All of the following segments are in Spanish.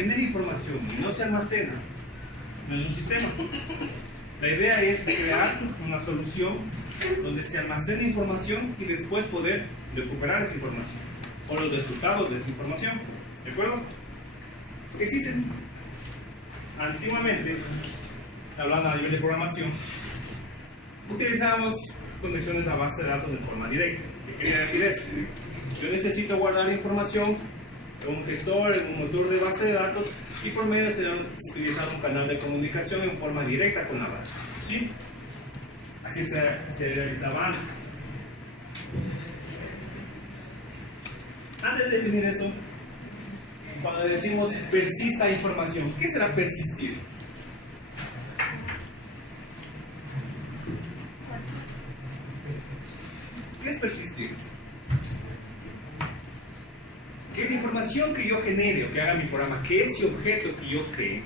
genera información y no se almacena, no es un sistema. La idea es crear una solución donde se almacene información y después poder recuperar esa información o los resultados de esa información. ¿De acuerdo? Existen. Antiguamente, hablando a nivel de programación, utilizábamos conexiones a base de datos de forma directa. ¿Qué quería decir eso? Yo necesito guardar información en un gestor, en un motor de base de datos, y por medio de utilizar un canal de comunicación en forma directa con la base. ¿Sí? Así se realizaba antes. Antes de definir eso, cuando decimos persista información, ¿qué será persistir? ¿Qué es persistir? Que la información que yo genere o que haga mi programa, que ese objeto que yo cree,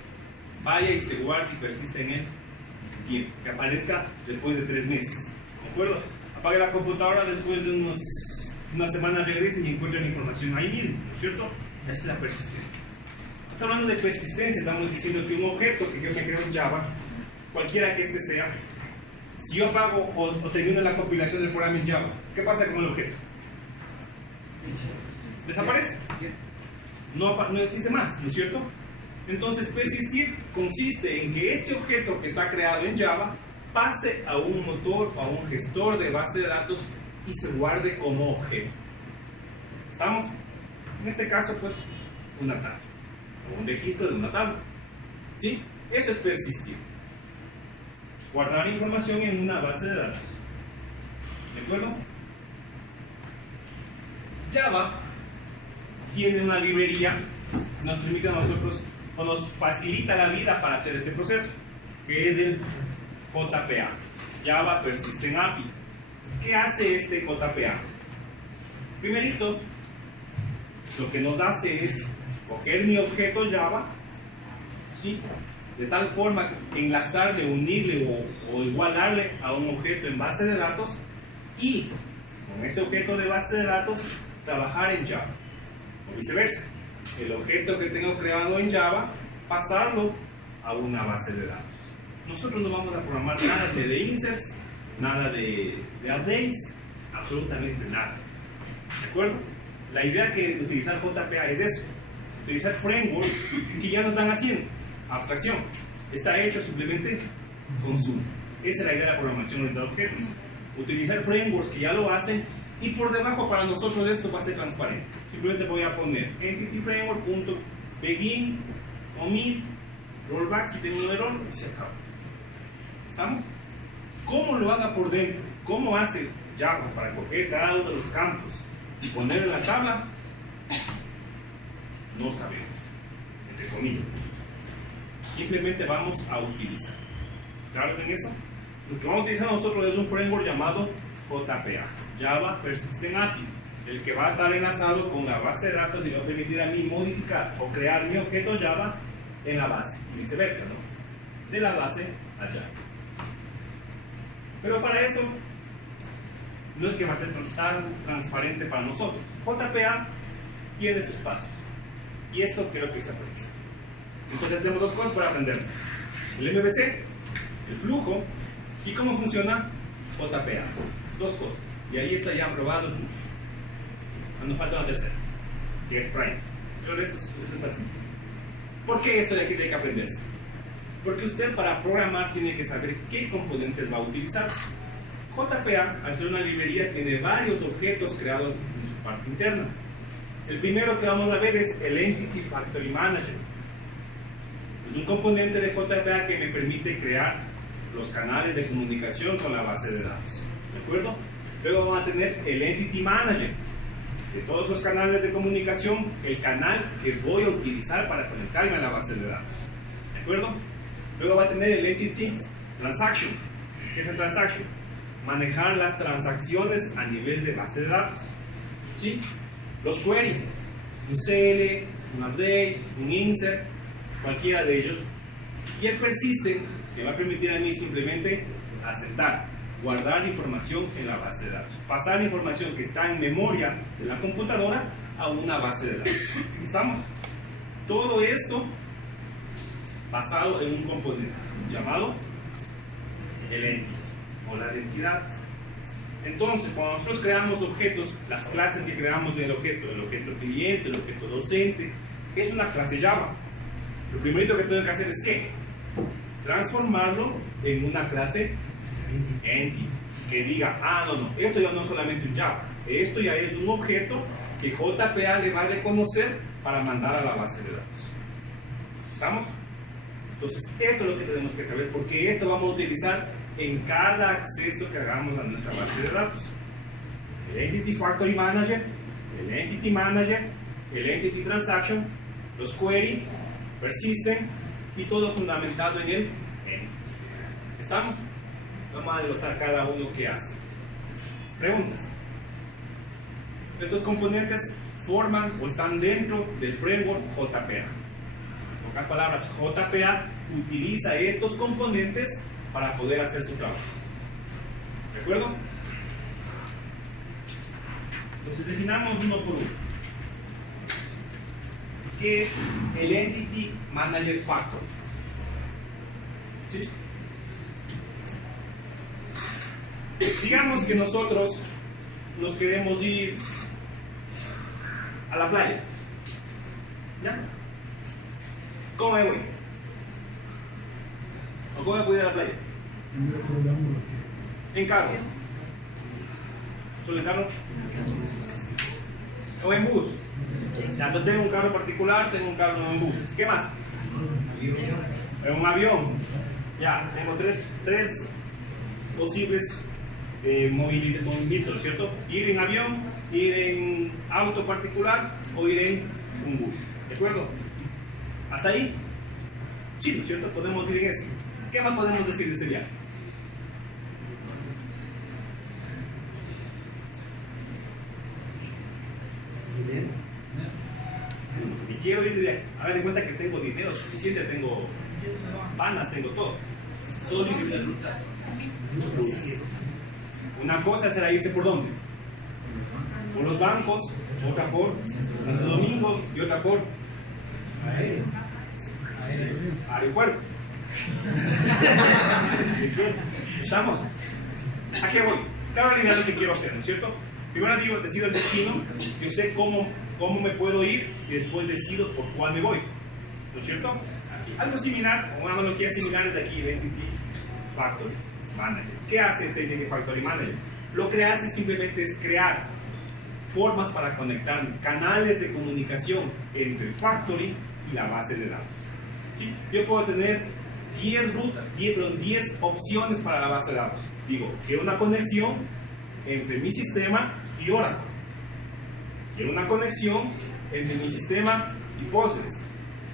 vaya y se guarde y persista en el tiempo, que aparezca después de 3 meses. ¿De acuerdo? Apague la computadora después de una semana, regresen y encuentren la información ahí mismo, ¿no es cierto? Esa es la persistencia. Hablando de persistencia, estamos diciendo que un objeto que yo me creo en Java, cualquiera que este sea, si yo apago o termino la compilación del programa en Java, ¿qué pasa con el objeto? Desaparece. No existe más, ¿no es cierto? Entonces, persistir consiste en que este objeto que está creado en Java pase a un motor o a un gestor de base de datos y se guarde como objeto. ¿Estamos? En este caso, pues, una tabla, o un registro de una tabla. ¿Sí? Esto es persistir. Guardar información en una base de datos. ¿De acuerdo? Java tiene una librería que nos permite a nosotros, o nos facilita la vida para hacer este proceso, que es el JPA, Java Persistent API. ¿Qué hace este JPA? Primerito, lo que nos hace es coger mi objeto Java, ¿sí?, de tal forma enlazarle, unirle o igualarle a un objeto en base de datos, y con este objeto de base de datos trabajar en Java, o viceversa. El objeto que tengo creado en Java, pasarlo a una base de datos. Nosotros no vamos a programar nada de inserts, nada de updates, absolutamente nada. ¿De acuerdo? La idea de utilizar JPA es eso, utilizar frameworks que ya nos están haciendo. Abstracción. Está hecho simplemente con Zoom. Esa es la idea de la programación orientada a objetos. Utilizar frameworks que ya lo hacen, y por debajo para nosotros esto va a ser transparente. Simplemente voy a poner entityFramework.begin, omit, rollback si tengo un error y se acaba. ¿Estamos? ¿Cómo lo haga por dentro? ¿Cómo hace Java para coger cada uno de los campos y ponerlo en la tabla? No sabemos, entre comillas. Simplemente vamos a utilizar. ¿Claro en eso? Lo que vamos a utilizar nosotros es un framework llamado JPA, Java Persistent API, el que va a estar enlazado con la base de datos y va a permitir a mí modificar o crear mi objeto Java en la base, y viceversa, ¿no? De la base a Java. Pero para eso, no es que va a ser tan transparente para nosotros. JPA tiene estos pasos, y esto creo que se aprecia. Entonces tenemos 2 cosas para aprender: el MVC, el flujo, y cómo funciona JPA. 2 cosas, y ahí está ya aprobado el curso. Nos falta una tercera, que es Prime. Pero esto es fácil. ¿Por qué esto de aquí tiene que aprenderse? Porque usted, para programar, tiene que saber qué componentes va a utilizar. JPA, al ser una librería, tiene varios objetos creados en su parte interna. El primero que vamos a ver es el Entity Factory Manager. Es un componente de JPA que me permite crear los canales de comunicación con la base de datos. ¿De acuerdo? Luego vamos a tener el Entity Manager. De todos los canales de comunicación, el canal que voy a utilizar para conectarme a la base de datos. ¿De acuerdo? Luego va a tener el Entity Transaction. ¿Qué es el Transaction? Manejar las transacciones a nivel de base de datos. ¿Sí? Los query, un CL, un update, un insert, cualquiera de ellos. Y el persistent, que va a permitir a mí simplemente aceptar, guardar información en la base de datos, pasar información que está en memoria de la computadora a una base de datos. ¿Estamos? Todo esto basado en un componente llamado el entity o las entidades. Entonces, cuando nosotros creamos objetos, las clases que creamos del objeto, el objeto cliente, el objeto docente, es una clase Java. Lo primero que tengo que hacer es ¿qué? Transformarlo en una clase entity, que diga, ah, no, esto ya no es solamente un Java, esto ya es un objeto que JPA le va a reconocer para mandar a la base de datos. ¿Estamos? Entonces, esto es lo que tenemos que saber, porque esto vamos a utilizar en cada acceso que hagamos a nuestra base de datos. El Entity Factory Manager, el Entity Manager, el Entity Transaction, los Query, Persistent y todo fundamentado en el Entity. ¿Estamos? Vamos a desglosar cada uno que hace. Preguntas. Estos componentes forman o están dentro del framework JPA. En pocas palabras, JPA utiliza estos componentes para poder hacer su trabajo. ¿De acuerdo? Entonces definamos uno por uno. ¿Qué es el Entity Manager Factor? ¿Sí? Digamos que nosotros nos queremos ir a la playa. ¿Ya? ¿Cómo me voy? ¿O cómo me puedo ir a la playa? En carro. ¿Solo en carro? ¿O en bus? Ya, entonces tengo un carro particular, tengo un carro en bus. ¿Qué más? En un avión. Ya, tengo tres posibles movimientos, ¿cierto? Ir en avión, ir en auto particular o ir en un bus. ¿De acuerdo? ¿Hasta ahí? Sí, ¿no es cierto? Podemos ir en eso. ¿Qué más podemos decir de este viaje? ¿Dinero? Y quiero ir de viaje. Hagan de cuenta que tengo dinero suficiente, tengo vanas, tengo todo. Solo necesito las rutas. Una cosa será irse por dónde? Por los bancos, otra por Santo Domingo y otra por aeropuerto. ¿Estamos? ¿A qué voy? Claro, la idea de lo que quiero hacer, ¿no es cierto? Primero decido el destino, yo sé cómo me puedo ir y después decido por cuál me voy, ¿no es cierto? Algo similar, o una analogía similar es de aquí, el Entity Factory Manager. ¿Qué hace este Entity Factory Manager? Lo que hace simplemente es crear formas para conectar canales de comunicación entre el Factory y la base de datos. ¿Sí? Yo puedo tener 10 rutas, 10 opciones para la base de datos. Digo, quiero una conexión entre mi sistema y Oracle. Quiero una conexión entre mi sistema y Postgres.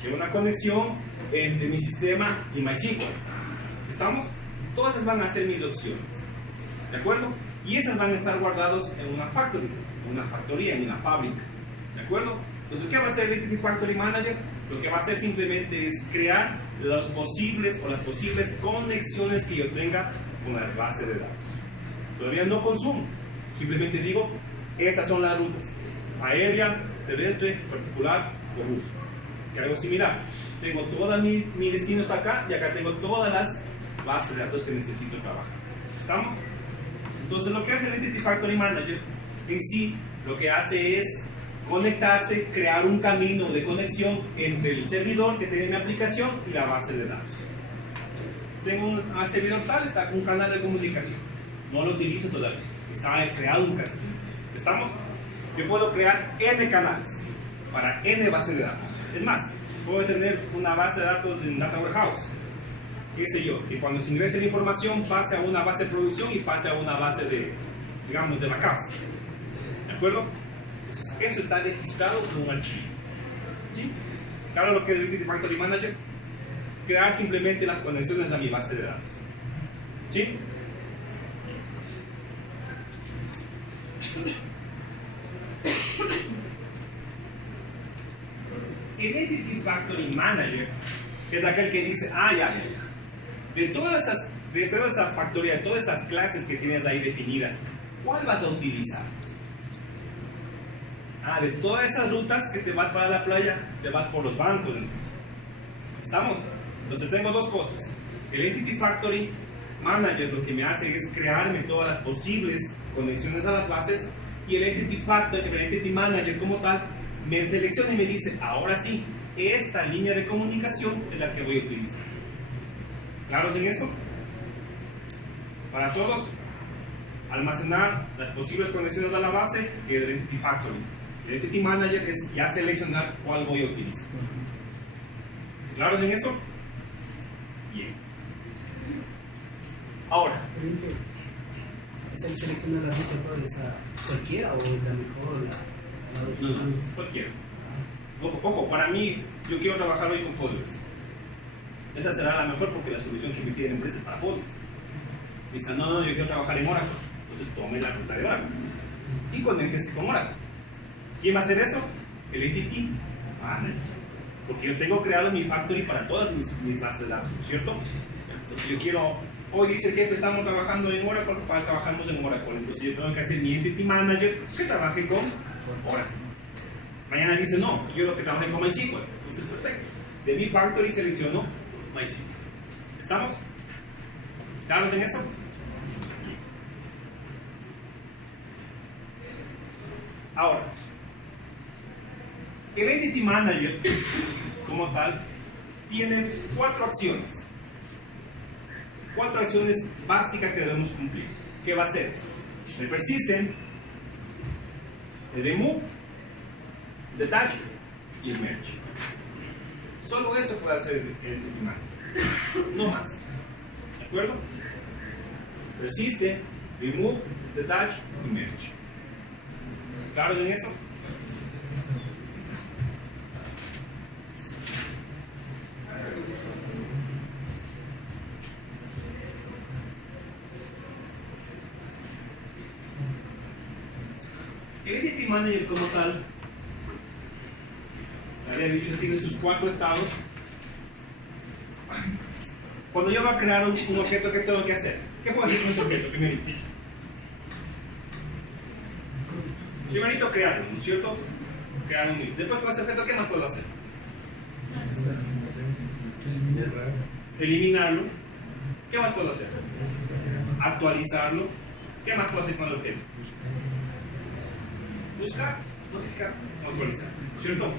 Quiero una conexión entre mi sistema y MySQL. ¿Estamos? Todas esas van a ser mis opciones. ¿De acuerdo? Y esas van a estar guardadas en una factory, una factoría, en una fábrica. ¿De acuerdo? Entonces, ¿qué va a hacer el Entity Factory Manager? Lo que va a hacer simplemente es crear las posibles conexiones que yo tenga con las bases de datos. Todavía no consumo, simplemente digo, estas son las rutas, aérea, terrestre, particular o bus. Que algo similar, tengo todo mi destino está acá y acá tengo todas las bases de datos que necesito trabajar. ¿Estamos? Entonces lo que hace el Entity Factory Manager en sí, lo que hace es conectarse, crear un camino de conexión entre el servidor que tiene mi aplicación y la base de datos. Tengo un servidor tal, está con un canal de comunicación. No lo utilizo todavía. Está creado un canal. ¿Estamos? Yo puedo crear N canales para N bases de datos. Es más, puedo tener una base de datos en Data Warehouse. ¿Qué sé yo? Que cuando se ingrese la información pase a una base de producción y pase a una base de, digamos, de backups. ¿De acuerdo? Entonces, eso está registrado en un archivo. ¿Sí? Claro, lo que es el Entity Factory Manager, crear simplemente las conexiones a mi base de datos. ¿Sí? El Entity Factory Manager es aquel que dice, ya. De toda esa factoría, de todas esas clases que tienes ahí definidas, ¿cuál vas a utilizar? De todas esas rutas que te vas para la playa, te vas por los bancos. Entonces. ¿Estamos? Entonces tengo dos cosas. El Entity Factory Manager lo que me hace es crearme todas las posibles conexiones a las bases, y el Entity Manager como tal me selecciona y me dice, ahora sí, esta línea de comunicación es la que voy a utilizar. ¿Claros en eso? Para todos, almacenar las posibles conexiones a la base, que es el Entity Factory. El Entity Manager es ya seleccionar cuál voy a utilizar. ¿Claros en eso? Bien. Ahora. ¿Se selecciona la ruta cuál es cualquiera o es la mejor? No, cualquiera. Ojo, para mí, yo quiero trabajar hoy con Postgres. Esa será la mejor porque la solución que me pide la empresa es para Postgres. Dice, no, yo quiero trabajar en Oracle. Entonces tome la ruta de Oracle y conéctese con Oracle. ¿Quién va a hacer eso? El Entity Manager. Porque yo tengo creado mi factory para todas mis bases de datos, ¿no es cierto? Entonces yo quiero, hoy dice el jefe, estamos trabajando en Oracle, trabajamos en Oracle. Entonces yo tengo que hacer mi Entity Manager que trabaje con Oracle. Mañana dice, no, yo quiero que trabaje con MySQL. Entonces perfecto. De mi factory selecciono MySQL. ¿Estamos? ¿Claros en eso? Ahora, el Entity Manager, como tal, tiene 4 acciones. 4 acciones básicas que debemos cumplir. ¿Qué va a ser? El persistent, el remove, el detach y el merge. Solo esto puede hacer el Entity Manager. No más. ¿De acuerdo? Persistent, remove, detach y merge. ¿Claro en eso? El Entity Manager como tal, había dicho, tiene sus 4 estados. Cuando yo voy a crear un objeto, ¿qué tengo que hacer? ¿Qué puedo hacer con ese objeto primerito? Primerito crearlo, ¿no es cierto? Crear un new. Después con ese objeto, ¿qué más puedo hacer? Eliminarlo. ¿Qué más puedo hacer? Actualizarlo. ¿Qué más puedo hacer con el objeto? Buscar, notificar, actualizar, ¿cierto?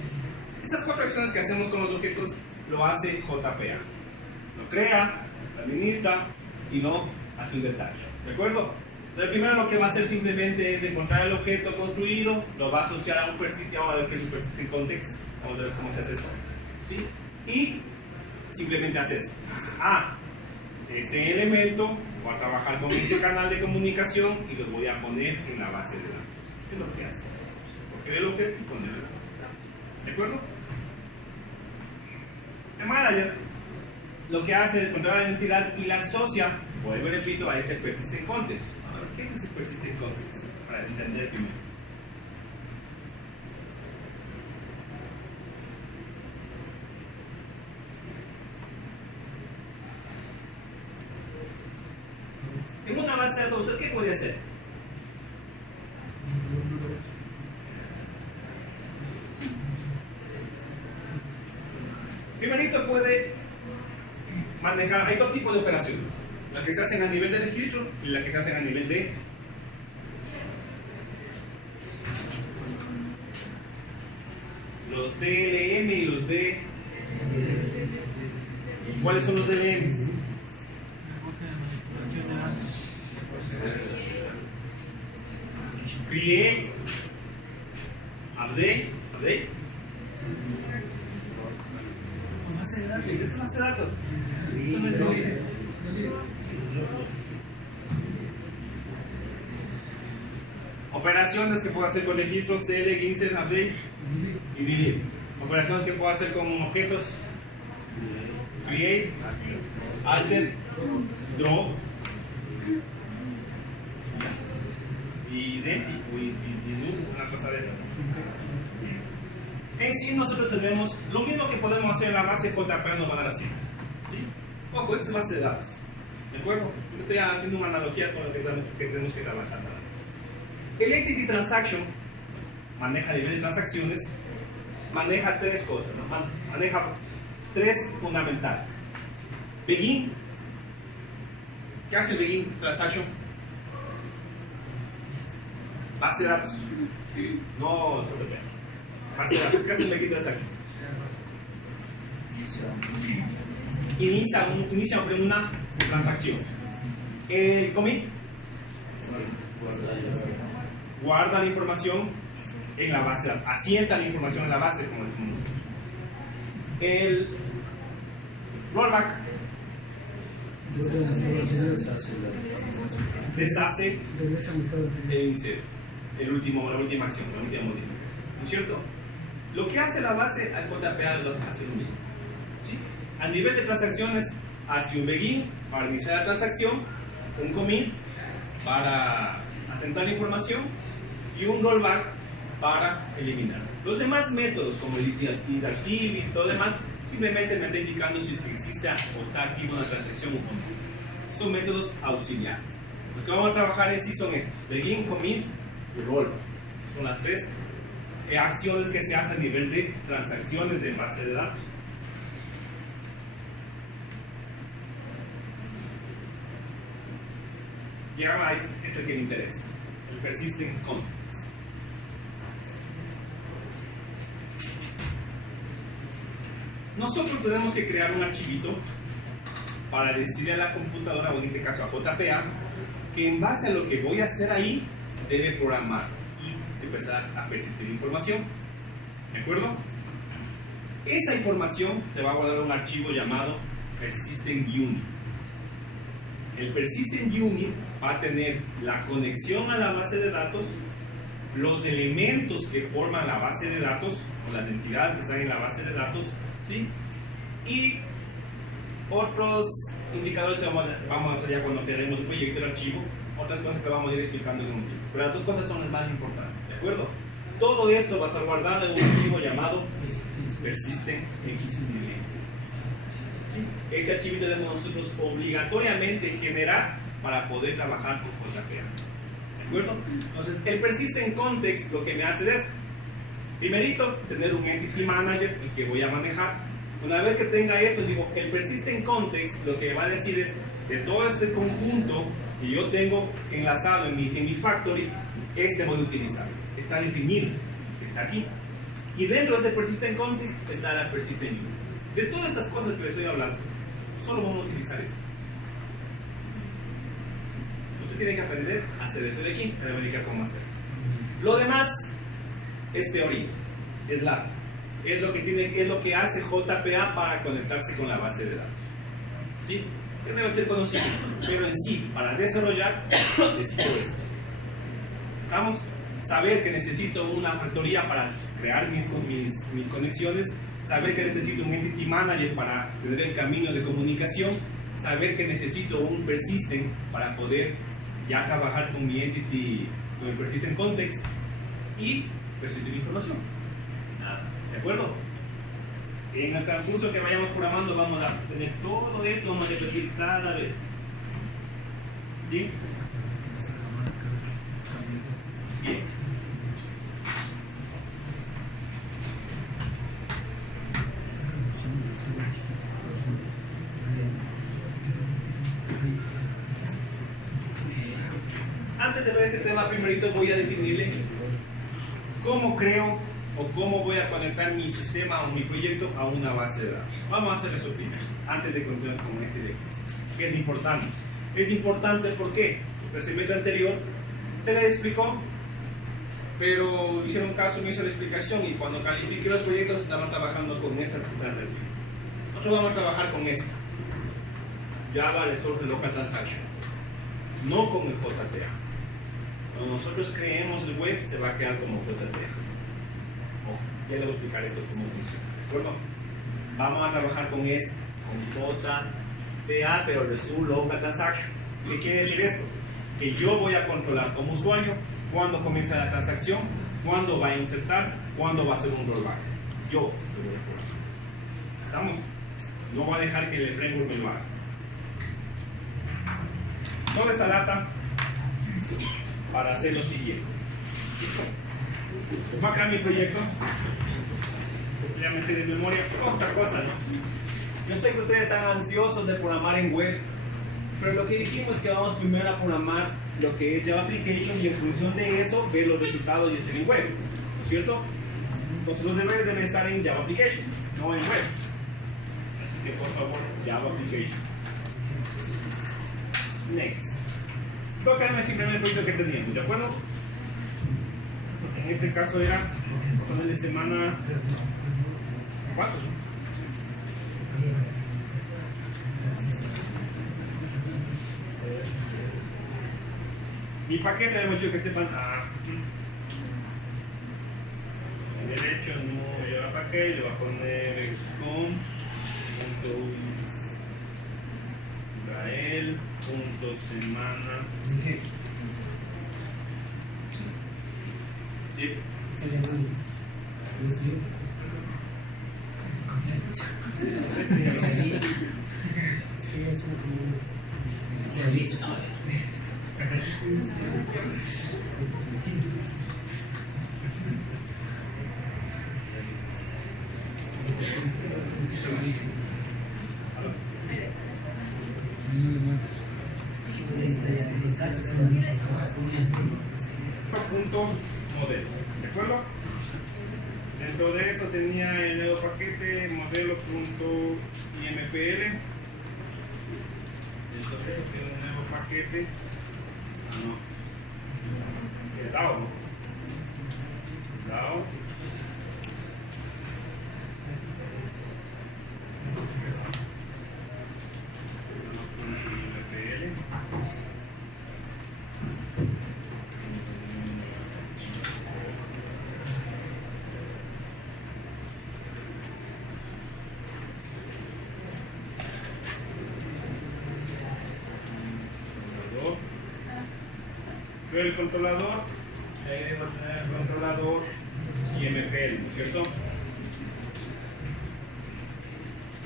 Esas 4 acciones que hacemos con los objetos lo hace JPA. Lo crea, lo administra y lo hace un detalle. ¿De acuerdo? Entonces, primero lo que va a hacer simplemente es encontrar el objeto construido, lo va a asociar a un persistent, vamos a ver qué es un persistent context, vamos a ver cómo se hace esto. ¿Sí? Y simplemente hace eso. Dice, este elemento va a trabajar con este canal de comunicación y lo voy a poner en la base de datos. ¿Qué es lo que hace? Coger el objeto y ponerlo en la base de datos. ¿De acuerdo? El manager lo que hace es encontrar la identidad y la asocia, vuelvo y repito, a este persistent context. Ahora, ¿qué es ese persistent context? Para entender primero. En una base de datos, ¿usted qué puede hacer? Primerito puede manejar, hay 2 tipos de operaciones, las que se hacen a nivel de registro y las que se hacen a nivel de los DLM y los D. ¿Cuáles son los DLM? Create, update. Base de datos, ¿qué es base de datos? Operaciones que puedo hacer con registros CL, insert, update y delete. Operaciones que puedo hacer con objetos create, alter, drop y empty, una cosa de eso. En sí nosotros tenemos lo mismo que podemos hacer en la base JPA, nos va a dar así. ¿Sí? Ojo, esta es base de datos. ¿De acuerdo? Yo estoy haciendo una analogía con lo que tenemos que trabajar. El Entity Transaction maneja a nivel de transacciones, maneja tres cosas, ¿no? Maneja tres fundamentales. Begin. ¿Qué hace el Begin Transaction? Base de datos. No, base de datos. ¿Qué hace el Begin Transaction? Inicia una transacción. El commit guarda la información en la base de datos, asienta la información en la base, como decimos nosotros. El rollback deshace la última acción, la última modificación, ¿no es cierto? Lo que hace la base al JPA lo hace lo mismo, ¿sí? A nivel de transacciones hace un begin para iniciar la transacción, un commit para asentar la información y un rollback para eliminar. Los demás métodos, como el inactive y todo demás, simplemente me está indicando si es que existe o está activa una transacción o no. Son métodos auxiliares. Los que vamos a trabajar en sí son estos: begin, commit y rollback. Son las tres acciones que se hacen a nivel de transacciones de base de datos. Llegamos a este que me interesa, el persistent context. Nosotros tenemos que crear un archivito para decirle a la computadora, o en este caso a JPA, que en base a lo que voy a hacer ahí, debe programar y empezar a persistir información. ¿De acuerdo? Esa información se va a guardar en un archivo llamado persistent unit. El persistent unit va a tener la conexión a la base de datos, los elementos que forman la base de datos, o las entidades que están en la base de datos, ¿sí? Y otros indicadores que vamos a hacer ya cuando crearemos el proyecto, el archivo, otras cosas que vamos a ir explicando en un tiempo. Pero las dos cosas son las más importantes, ¿de acuerdo? Todo esto va a estar guardado en un archivo llamado persistent XML. ¿Sí? Este archivo debemos nosotros obligatoriamente generar para poder trabajar con JPA. ¿De acuerdo? Entonces, el persistent context lo que me hace es, primerito, tener un entity manager, el que voy a manejar. Una vez que tenga eso, digo, el persistent context lo que va a decir es, de todo este conjunto que yo tengo enlazado en mi factory, este voy a utilizar. Está definido, está aquí. Y dentro de ese persistent context está la persistent unit. De todas estas cosas que le estoy hablando, solo vamos a utilizar esto. Usted tiene que aprender a hacer eso de aquí, para verificar cómo hacerlo. Lo demás es teoría, es lo que hace JPA para conectarse con la base de datos. ¿Sí? Yo debo tener conocimiento, pero en sí, para desarrollar, necesito esto. ¿Estamos? Saber que necesito una factoría para crear mis conexiones, saber que necesito un entity manager para tener el camino de comunicación, saber que necesito un persistent para poder ya trabajar con mi entity, con el persistent context y persistir información. Nada, ¿de acuerdo? En el transcurso que vayamos programando vamos a tener todo esto, vamos a repetir cada vez. ¿Sí? Bien. Antes de ver este tema, primerito voy a definirle cómo creo o cómo voy a conectar mi sistema o mi proyecto a una base de datos. Vamos a hacer eso primero, antes de continuar con este ejemplo. ¿Qué es importante? Es importante porque el semestre anterior se les explicó, pero hicieron caso, me hizo la explicación y cuando califiqué los proyectos estaban trabajando con esta transacción. Nosotros vamos a trabajar con esta Java Resource Local Transaction, no con el JPA. Cuando nosotros creemos el web se va a quedar como JPA. Ya le voy a explicar esto cómo funciona, ¿de acuerdo? Vamos a trabajar con este, con JPA, pero Resource Local Transaction. ¿Qué quiere decir esto? Que yo voy a controlar como usuario cuándo comienza la transacción, cuándo va a insertar, cuándo va a hacer un rollback. Yo lo voy a programar. ¿Estamos? No voy a dejar que el framework me lo haga. Toda esta data para hacer lo siguiente. Voy a crear mi proyecto. Ya me sé de memoria. Otra cosa, ¿no? Yo sé que ustedes están ansiosos de programar en web, pero lo que dijimos es que vamos primero a programar lo que es Java Application y en función de eso ver los resultados y hacer en web, ¿no es cierto? Entonces los deberes deben estar en Java Application, no en web. Así que por favor, Java Application. Next. Voy a crearme simplemente el proyecto que teníamos, ¿de acuerdo? En este caso era ponerle semana 4. Mi paquete de mucho que sepan. En derecho no lleva paquete, le voy a poner com.israel.semana. Punto modelo, ¿de acuerdo? Dentro de eso tenía el nuevo paquete modelo.impl. Dentro de eso tiene un nuevo paquete. No, es DAO, ¿no? DAO. El controlador, va a tener el controlador IMPL, ¿no es cierto?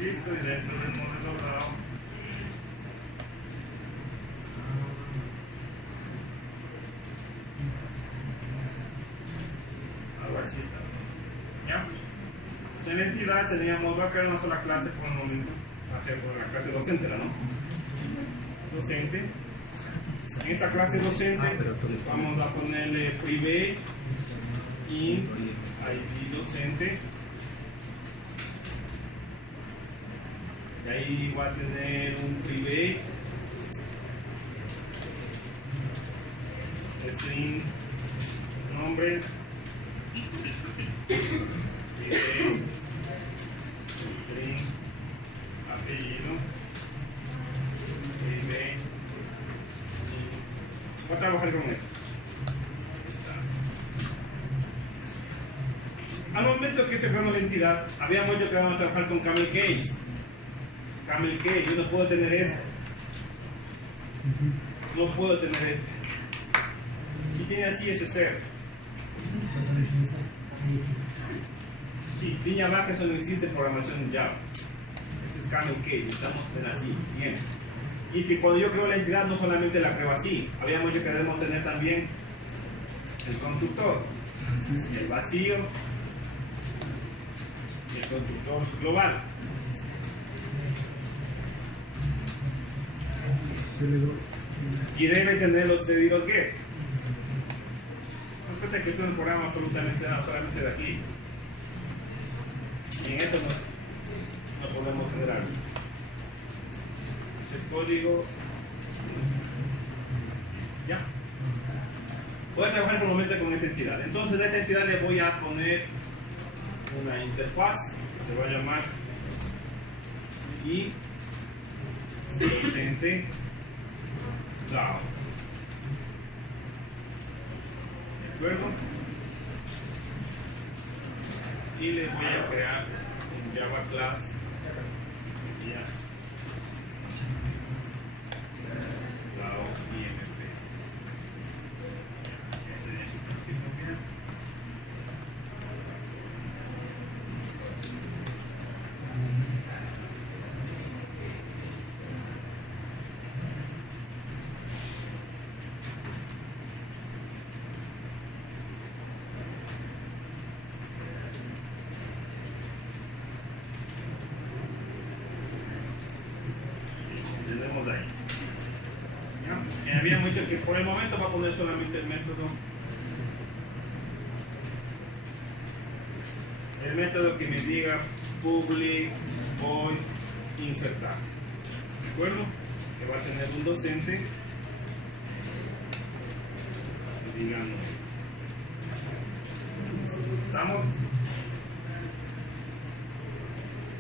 Listo, y dentro del modelo DAO algo así está. ¿Ya? En la entidad teníamos, va a crear una sola clase por el momento, va a ser por la clase docente, ¿no? Docente. En esta clase docente vamos a ponerle private y ID docente. Y ahí va a tener un private string nombre, private string apellido, private. Voy a trabajar con esto. Al momento que estoy creando la entidad, habíamos dicho que vamos a trabajar con Camel Case. Camel Case, yo no puedo tener esto. No puedo tener esto. Si tiene así, eso es cero. Sí, línea baja, eso no existe en programación en Java. Esto es Camel Case, estamos en así, siempre. Y si cuando yo creo la entidad no solamente la creo así, habíamos dicho que debemos tener también el constructor, el vacío y el constructor global. Y debe tener los debidos gets. Recuerda que esto es un programa absolutamente nada, solamente de aquí. Y en esto no podemos generar el código. Ya. Voy a trabajar por un momento con esta entidad. Entonces a esta entidad le voy a poner una interfaz que se va a llamar y docente DAO. ¿De acuerdo? Y le voy a crear un Java class que sería DAO IMP. de ahí. ¿Ya? Me habían dicho que por el momento va a poner solamente el método que me diga public void insertar. ¿De acuerdo? Que va a tener un docente, digamos. ¿Estamos?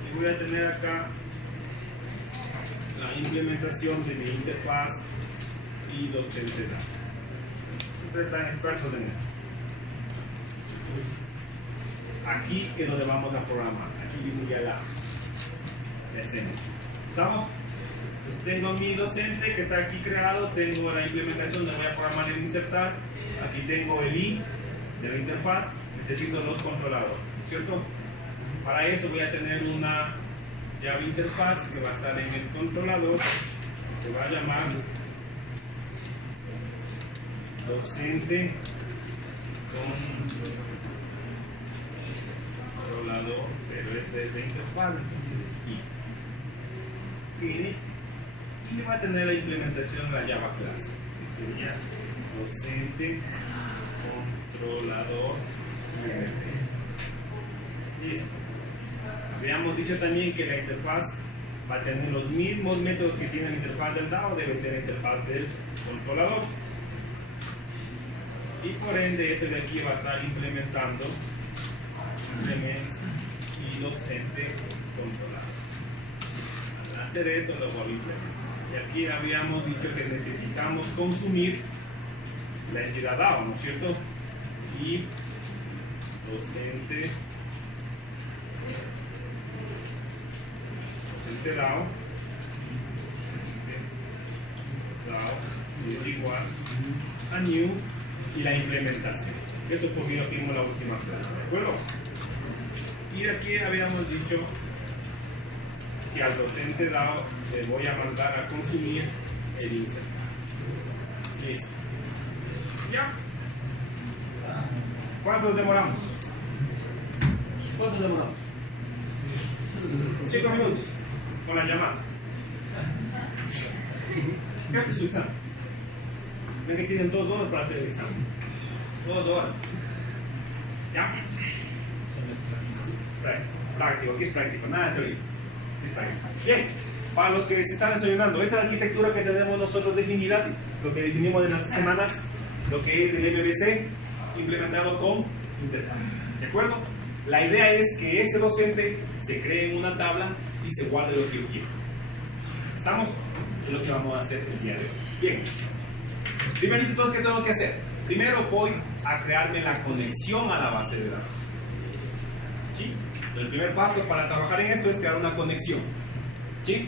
Y voy a tener acá la implementación de mi interfaz y docente datos. Ustedes están expertos en esto. Aquí es donde vamos a programar. Aquí viene ya la esencia. ¿Estamos? Entonces tengo mi docente que está aquí creado, tengo la implementación donde voy a programar el insertar, aquí tengo el i de la interfaz, necesito los controladores, ¿cierto? Para eso voy a tener una llave interfaz que va a estar en el controlador, que se va a llamar docente controlador, pero este es de interfaz, entonces es i. Y va a tener la implementación de la Java clase, que sería docente controlador. Listo. Habíamos dicho también que la interfaz va a tener los mismos métodos que tiene la interfaz del DAO, debe tener la interfaz del controlador. Y por ende, este de aquí va a estar implementando implements y docente controlador. Al hacer eso, lo voy a implementar. Y aquí habíamos dicho que necesitamos consumir la entidad DAO, ¿no es cierto? Y docente DAO es igual a new y la implementación. Eso fue lo que vimos en la última clase, ¿de acuerdo? Y aquí habíamos dicho que al docente DAO le voy a mandar a consumir el insert. Listo. ¿Ya? ¿Cuánto demoramos? 5 minutos con la llamada. ¿Qué hace su examen? Ven que tienen 2 horas para hacer el examen. 2 horas. ¿Ya? Práctico, ¿qué es práctico? Nada de teoría. Bien, para los que se están desayunando, esta es la arquitectura que tenemos nosotros definidas, lo que definimos en las semanas, lo que es el MVC implementado con interfaz. ¿De acuerdo? La idea es que ese docente se cree en una tabla y se guarde lo que yo quiero. ¿Estamos? Es lo que vamos a hacer el día de hoy. Bien. Primero, ¿qué tengo que hacer? Primero voy a crearme la conexión a la base de datos. ¿Sí? El primer paso para trabajar en esto es crear una conexión. ¿Sí?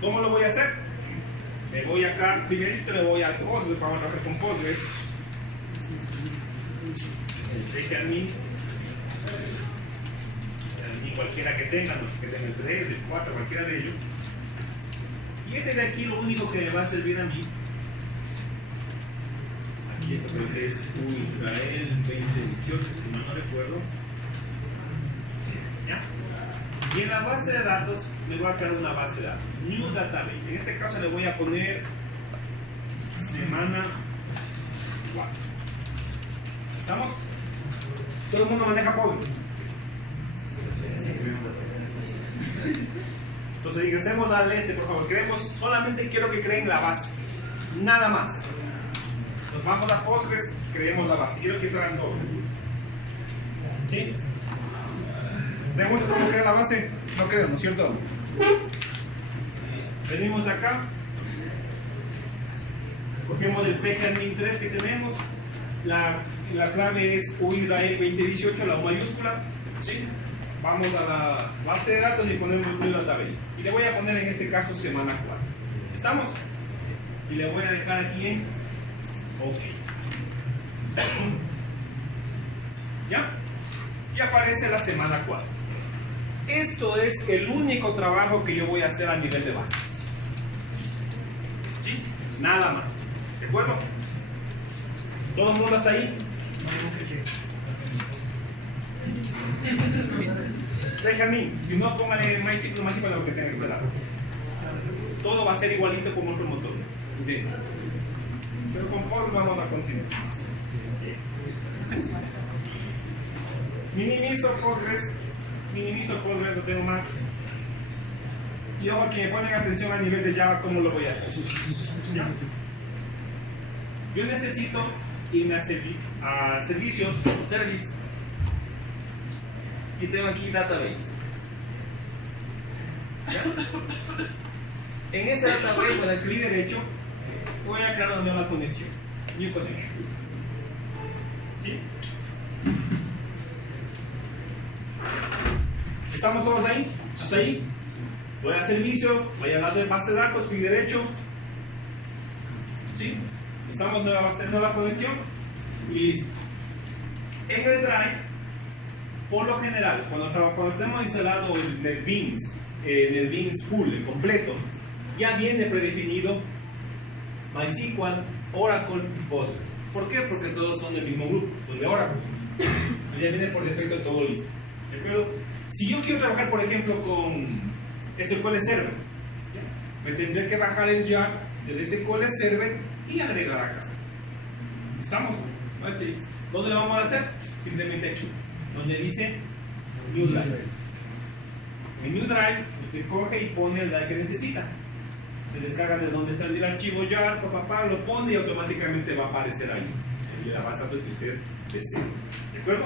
¿Cómo lo voy a hacer? Me voy acá, primerito le voy al Postgres, vamos a trabajar con Postgres. El admin, cualquiera que tengan, los que tengan el 3, el 4, cualquiera de ellos. Y ese de aquí lo único que me va a servir a mí, aquí esto creo que es Israel 2018, si no recuerdo. ¿Ya? Y en la base de datos me voy a crear una base de datos, New Database. En este caso le voy a poner semana 4. ¿Estamos? ¿Todo el mundo maneja Postgres? Entonces ingresemos al por favor. Solamente quiero que creen la base, nada más. Nos vamos a Postgres, creemos la base. Quiero que se hagan todos. ¿Sí? ¿Ven mucho cómo crear la base? No creo, ¿no es cierto? Venimos acá, cogemos el PGAdmin 3 que tenemos, la clave es UISRAEL 2018, la U mayúscula, ¿sí? Vamos a la base de datos y ponemos New Database. Y le voy a poner en este caso semana 4. ¿Estamos? Y le voy a dejar aquí en OK. ¿Ya? Y aparece la semana 4. Esto es el único trabajo que yo voy a hacer a nivel de base. ¿Sí? Nada más. ¿De acuerdo? ¿Todo el mundo hasta ahí? Benjamín, si no póngale MySQL lo que tenga que esperar. Todo va a ser igualito como otro motor. Bien. Pero con Postgres vamos a continuar. Minimizo Postgres, no tengo más. Y ahora que me ponen atención a nivel de Java, ¿cómo lo voy a hacer? ¿Ya? Yo necesito irme a servicios, service, y tengo aquí database. ¿Ya? En ese database, con el clic derecho, voy a crear una nueva conexión, new connection. ¿Sí? ¿Estamos todos ahí? ¿Hasta ahí? Voy a servicio, voy a la base de datos, clic derecho. ¿Sí? Estamos en nueva conexión y listo. En el Drive, por lo general, cuando tenemos instalado el NetBeans full, el completo, ya viene predefinido MySQL, Oracle y Postgres. ¿Por qué? Porque todos son del mismo grupo, los de Oracle. Pues ya viene por defecto todo listo. ¿De acuerdo? Si yo quiero trabajar, por ejemplo, con SQL Server, me tendré que bajar el jar del SQL Server y agregar acá. ¿Estamos? Así. ¿Dónde lo vamos a hacer? Simplemente aquí, donde dice New Drive. En New Drive, usted coge y pone el drive que necesita. Se descarga de donde está el archivo jar, lo pone y automáticamente va a aparecer ahí. Y la base de datos que usted desee. ¿De acuerdo?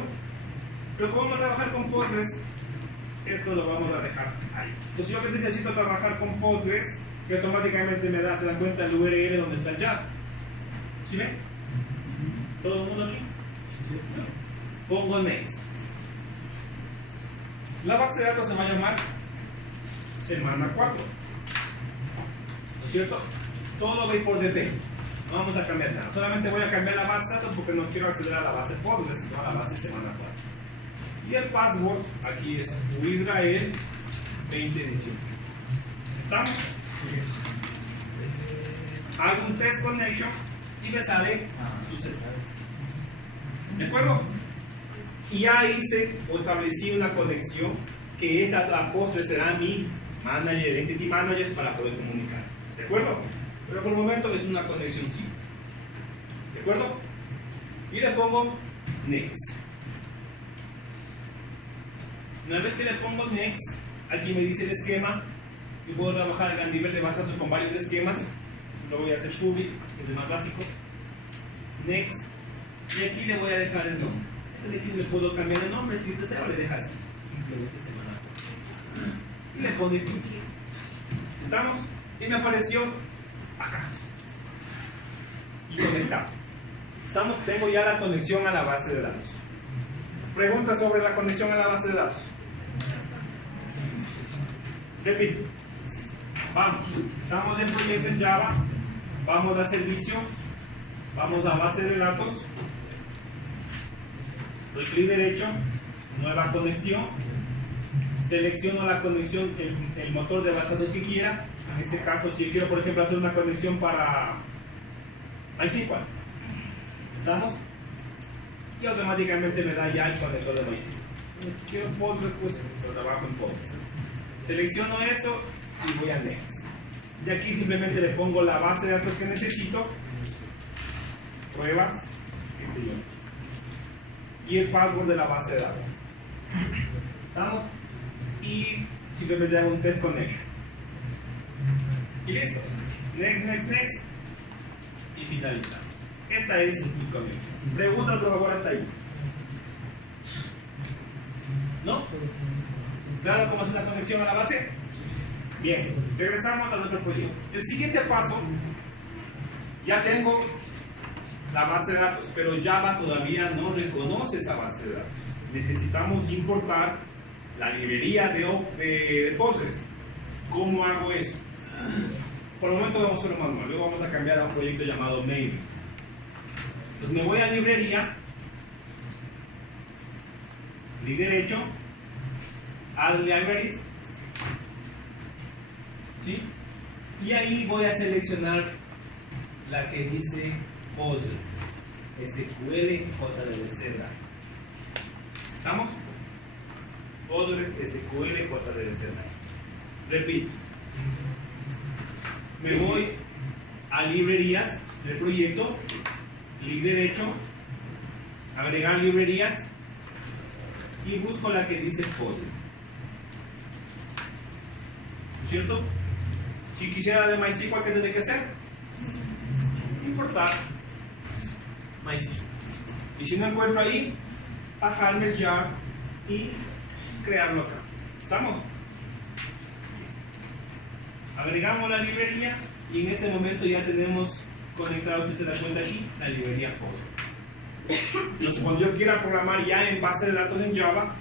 Pero como vamos a trabajar con Postgres, esto lo vamos a dejar ahí. Entonces yo que necesito trabajar con Postgres, que automáticamente me da, se da cuenta el URL donde está el jar. ¿Sí ven? ¿Todo el mundo aquí? Pongo next. La base de datos se va a llamar semana 4. ¿No es cierto? Todo va a ir por defecto. No vamos a cambiar nada. Solamente voy a cambiar la base de datos porque no quiero acceder a la base Postgres, sino a la base semana 4. Y el password aquí es Israel 2018. ¿Estamos? Hago un test connection y me sale suceso. ¿De acuerdo? Y ya hice o establecí una conexión que la Postgres será mi manager, entity manager para poder comunicar. ¿De acuerdo? Pero por el momento es una conexión simple. ¿De acuerdo? Y le pongo next. Una vez que le pongo next, aquí me dice el esquema. Yo puedo trabajar a nivel de base de datos con varios esquemas. Lo voy a hacer public, que es el más básico. Next. Y aquí le voy a dejar el nombre. Este de aquí le puedo cambiar el nombre, si deseo le deja así. Simplemente semana. Y le pone aquí. ¿Estamos? Y me apareció acá. Y conectado. ¿Estamos? Tengo ya la conexión a la base de datos. Preguntas sobre la conexión a la base de datos. Repito. Vamos. Estamos en proyecto en Java. Vamos a servicio. Vamos a base de datos. Doy clic derecho. Nueva conexión. Selecciono la conexión, el motor de base de datos que quiera. En este caso, si quiero, por ejemplo, hacer una conexión para MySQL. ¿Estamos? Y automáticamente me da ya el conector de MySQL. Quiero Postgres, pues lo trabajo en Postgres. Selecciono eso y voy a Next. De aquí simplemente le pongo la base de datos que necesito, pruebas, qué sé yo, y el password de la base de datos. ¿Estamos? Y simplemente hago un test connection. Y listo. Next, next, next. Y finalizamos. Esta es mi conexión. Preguntas, por favor, hasta ahí. ¿No? ¿Claro cómo es una conexión a la base? Bien, regresamos a nuestro proyecto. El siguiente paso, ya tengo la base de datos, pero Java todavía no reconoce esa base de datos. Necesitamos importar la librería de Postgres. ¿Cómo hago eso? Por el momento vamos a hacerlo manual, luego vamos a cambiar a un proyecto llamado Maven. Entonces me voy a librería, clic derecho, Add Libraries, ¿sí? Y ahí voy a seleccionar la que dice Postgres, SQL JDBC. ¿Estamos? Postgres SQL JDBC. Repito. me voy a librerías del proyecto, clic derecho, agregar librerías y busco la que dice Postgres. ¿No es cierto? Si quisiera de MySQL, ¿qué tendría que hacer? Importar MySQL. Y si no encuentro ahí, bajarme el jar y crearlo acá. ¿Estamos? Agregamos la librería y en este momento ya tenemos conectado, si se da cuenta aquí, la librería Postgres. Entonces, cuando yo quiera programar ya en base de datos en Java,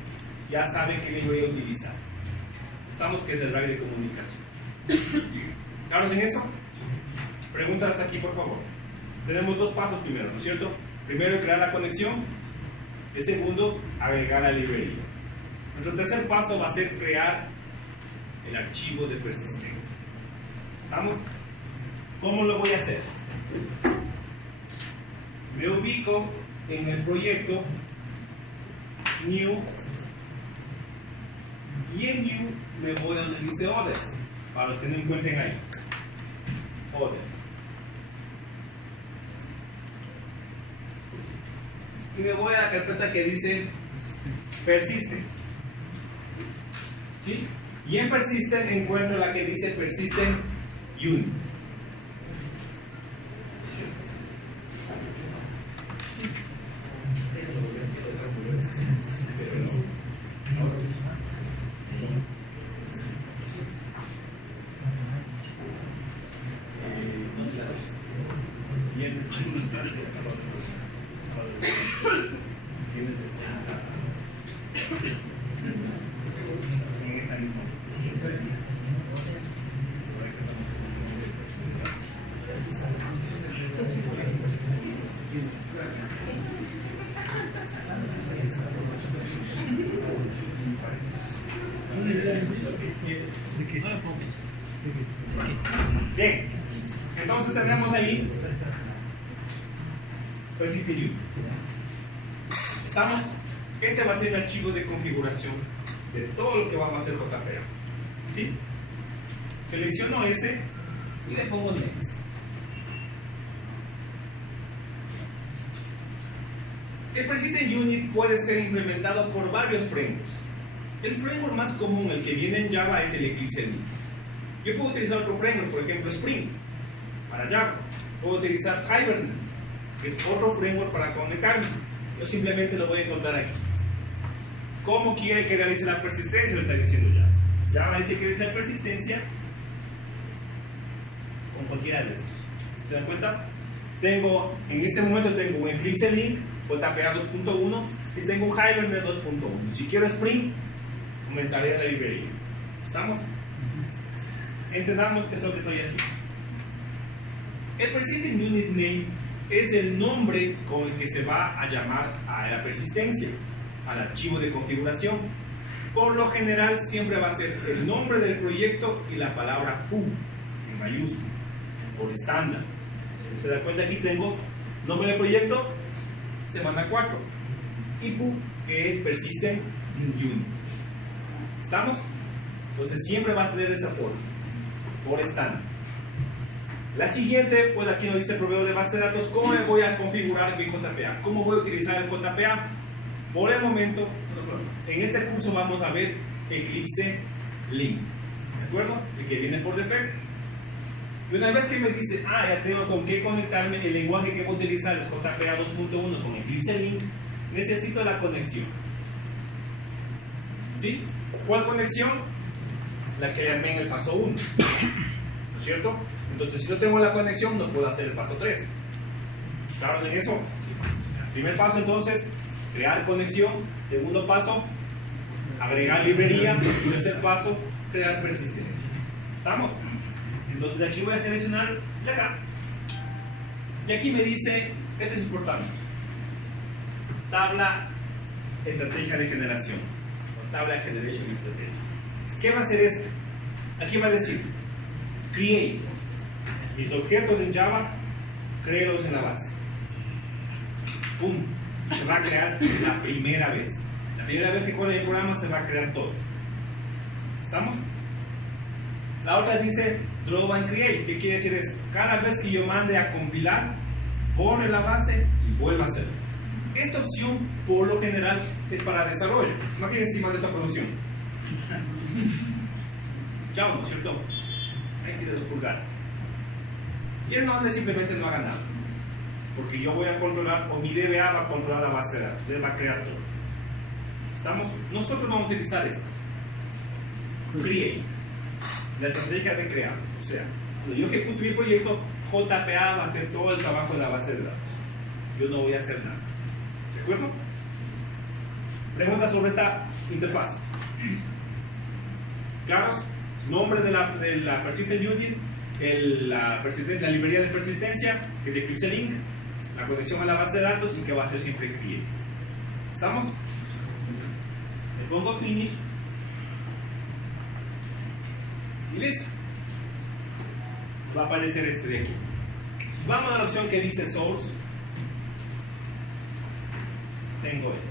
ya sabe qué librería utilizar. Estamos, que es el rack de comunicación. ¿Claros en eso? Preguntas hasta aquí, por favor. Tenemos dos pasos primero, ¿no es cierto? Primero, crear la conexión. El segundo, agregar la librería. Nuestro tercer paso va a ser crear el archivo de persistencia. ¿Estamos? ¿Cómo lo voy a hacer? Me ubico en el proyecto New y en New me voy a donde dice Others, para los que no encuentren ahí. Others. Y me voy a la carpeta que dice Persistent. ¿Sí? Y en Persistent encuentro la que dice Persistent Unit. Bien, entonces tenemos ahí Persistent Unit. ¿Estamos? Este va a ser el archivo de configuración de todo lo que vamos a hacer JPA. ¿Sí? Selecciono ese y le pongo Next. El Persistent Unit puede ser implementado por varios frameworks. El framework más común, el que viene en Java, es el Eclipse Link. Yo puedo utilizar otro framework, por ejemplo Spring, para Java. Puedo utilizar Hibernate, que es otro framework para conectarme. Yo simplemente lo voy a encontrar aquí. ¿Cómo quiere que realice la persistencia? Lo está diciendo ya. Java dice que realice la persistencia con cualquiera de estos. ¿Se dan cuenta? En este momento tengo un Eclipse Link, JPA 2.1 y tengo un Hibernate 2.1. Si quiero Spring, aumentaré la librería. ¿Estamos? Entendamos que es lo que estoy haciendo. El Persistent Unit Name es el nombre con el que se va a llamar a la persistencia, al archivo de configuración. Por lo general siempre va a ser el nombre del proyecto y la palabra PU en mayúscula, por estándar. Se da cuenta, aquí tengo nombre del proyecto, semana 4, y PU, que es Persistent Unit. ¿Estamos? Entonces siempre va a tener esa forma, por estándar. La siguiente, pues aquí nos dice el proveedor de base de datos. ¿Cómo me voy a configurar mi JPA? ¿Cómo voy a utilizar el JPA? Por el momento, en este curso vamos a ver Eclipse Link, ¿de acuerdo? El que viene por defecto. Y una vez que me dice, ya tengo con qué conectarme, el lenguaje que voy a utilizar es JPA 2.1 con Eclipse Link, necesito la conexión. ¿Sí? ¿Cuál conexión? La que llamé en el paso 1, ¿no es cierto? Entonces, si no tengo la conexión, no puedo hacer el paso 3. ¿Claro en eso? Primer paso, entonces, crear conexión. Segundo paso, agregar librería. Tercer paso, crear persistencia. ¿Estamos? Entonces, aquí voy a seleccionar y acá. Y aquí me dice, esto es importante, tabla estrategia de generación, o tabla generation strategy. ¿Qué va a hacer esto? Aquí va a decir, create mis objetos en Java, créelos en la base. ¡Pum! Se va a crear la primera vez. La primera vez que corre el programa se va a crear todo. ¿Estamos? La otra dice draw and create. ¿Qué quiere decir eso? Cada vez que yo mande a compilar, pone la base y vuelve a hacerlo. Esta opción, por lo general, es para desarrollo. Imagínense si mando esta producción. Chao, ¿no es cierto? Ahí sí de los pulgares. Y el nombre simplemente no haga nada. Porque yo voy a controlar, o mi DBA va a controlar la base de datos. Él va a crear todo. ¿Estamos? Nosotros vamos a utilizar esto. Create. La estrategia de crear. O sea, cuando yo ejecuto mi proyecto, JPA va a hacer todo el trabajo de la base de datos. Yo no voy a hacer nada. ¿De acuerdo? Preguntas sobre esta interfaz. ¿Claros? Nombre de la Persistent Unit, la librería de persistencia, que es Eclipse Link, la conexión a la base de datos y que va a ser siempre create. ¿Estamos? Le pongo finish y listo. Va a aparecer este de aquí. Vamos a la opción que dice source. Tengo esto.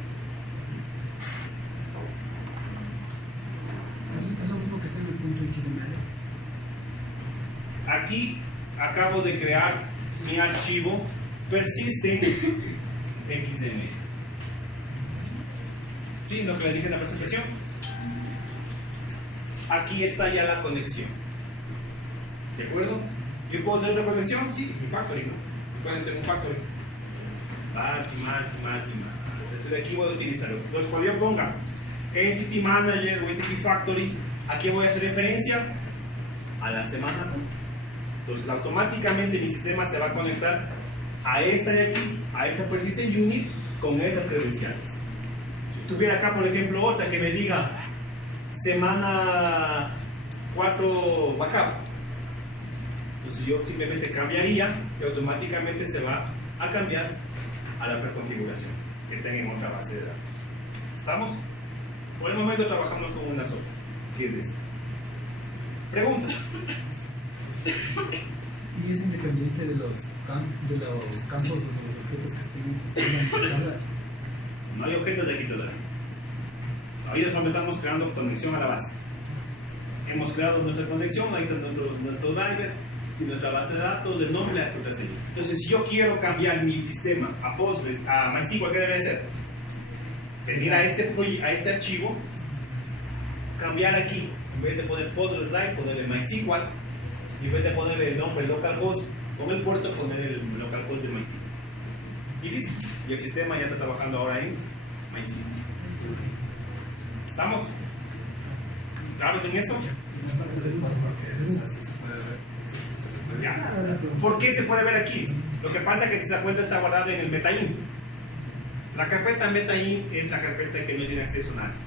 Es lo mismo que está en el punto XML. Aquí acabo de crear mi archivo persistent XML. ¿Sí? Lo que les dije en la presentación. Aquí está ya la conexión. ¿De acuerdo? ¿Yo puedo tener una conexión? Sí, mi factory, ¿no? Pueden tener un factory. Más y más y más y más. Entonces aquí voy a utilizarlo. Entonces cuando yo ponga Entity Manager o Entity Factory, aquí voy a hacer referencia a la semana. Entonces automáticamente mi sistema se va a conectar a esta de aquí, a esta Persistent Unit con estas credenciales. Si tuviera acá por ejemplo otra que me diga semana 4 backup, entonces yo simplemente cambiaría y automáticamente se va a cambiar a la preconfiguración que tenga en otra base de datos. ¿Estamos? Por el momento trabajamos con una sola, que es esta. Pregunta. ¿Y es independiente de los campos de los objetos que tienen? No hay objetos de aquí todavía. Ahorita solamente estamos creando conexión a la base. Hemos creado nuestra conexión, ahí está nuestro driver y nuestra base de datos, el nombre y la contraseña. Entonces, si yo quiero cambiar mi sistema a Postgres, a MySQL, ¿qué debe hacer? Venir a este archivo, cambiar aquí, en vez de poner Postgres Live, ponerle MySQL, y en vez de ponerle el nombre localhost con el puerto, poner el localhost de MySQL. Y listo. Y el sistema ya está trabajando ahora en MySQL. ¿Estamos? ¿Claros en eso? Ya. ¿Por qué se puede ver aquí? Lo que pasa es que esa cuenta está guardada en el MetaInf. La carpeta MetaInf es la carpeta que no tiene acceso a nadie.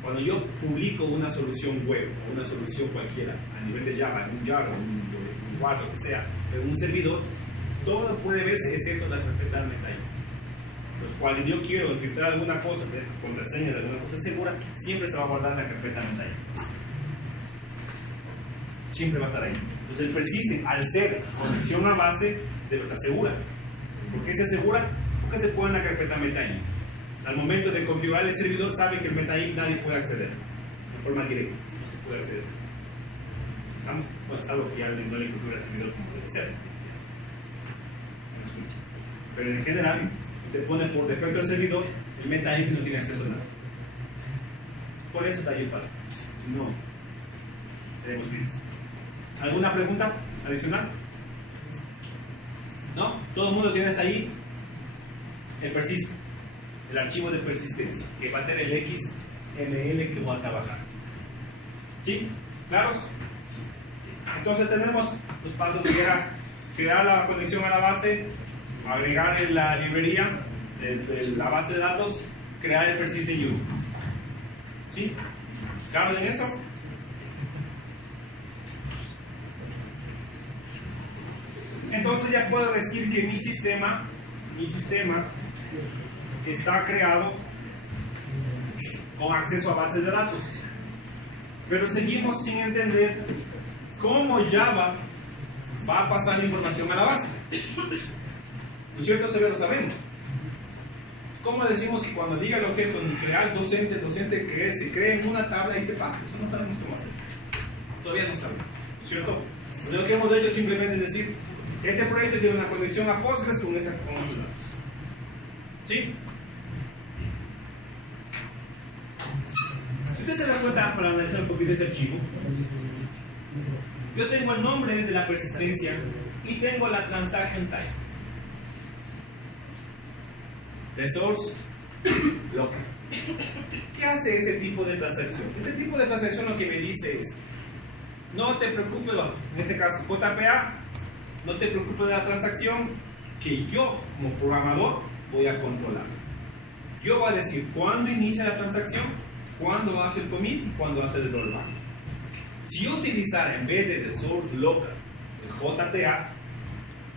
Cuando yo publico una solución web o una solución cualquiera a nivel de Java, en un Java, un Word, lo que sea, en un servidor, todo puede verse excepto la carpeta MetaInf. Entonces, cuando yo quiero encriptar alguna cosa, contraseña de alguna cosa segura, siempre se va a guardar en la carpeta MetaInf. Siempre va a estar ahí. Entonces, el persistent, al ser conexión a base, debe estar segura. ¿Por qué se asegura? Porque se pone en la carpeta MetaInf. Al momento de configurar el servidor, sabe que el MetaInf nadie puede acceder de forma directa. No se puede acceder. ¿Estamos? Bueno, es algo que alguien no le configura el servidor como debe ser. Pero en general, te pone por defecto el servidor, el MetaInf no tiene acceso a nada. Por eso está ahí el paso. Si no, tenemos virus. ¿Alguna pregunta adicional? ¿No? Todo el mundo tiene hasta ahí el persist, el archivo de persistencia, que va a ser el XML que voy a trabajar. ¿Sí? ¿Claros? Entonces tenemos los pasos que era crear la conexión a la base, agregar en la librería de la base de datos, crear el persistent unit. ¿Sí? ¿Claros en eso? Entonces ya puedo decir que mi sistema está creado con acceso a bases de datos. Pero seguimos sin entender cómo Java va a pasar la información a la base. ¿No es cierto? Eso ya lo sabemos. ¿Cómo decimos que cuando diga el objeto crear docente, se cree en una tabla y se pasa? Eso no sabemos cómo hacer. Todavía no sabemos, ¿no es cierto? Lo que hemos hecho simplemente es decir, este proyecto tiene una conexión a Postgres con estos datos. ¿Sí? Si usted se da cuenta, para analizar un poquito este archivo, yo tengo el nombre de la persistencia y tengo la transaction type. Resource local. ¿Qué hace este tipo de transacción? Este tipo de transacción lo que me dice es, no te preocupes, en este caso JPA, no te preocupes de la transacción que yo como programador voy a controlar. Yo voy a decir cuándo inicia la transacción, cuándo hace el commit y cuándo hace el rollback. Si yo utilizara en vez de resource local el JTA,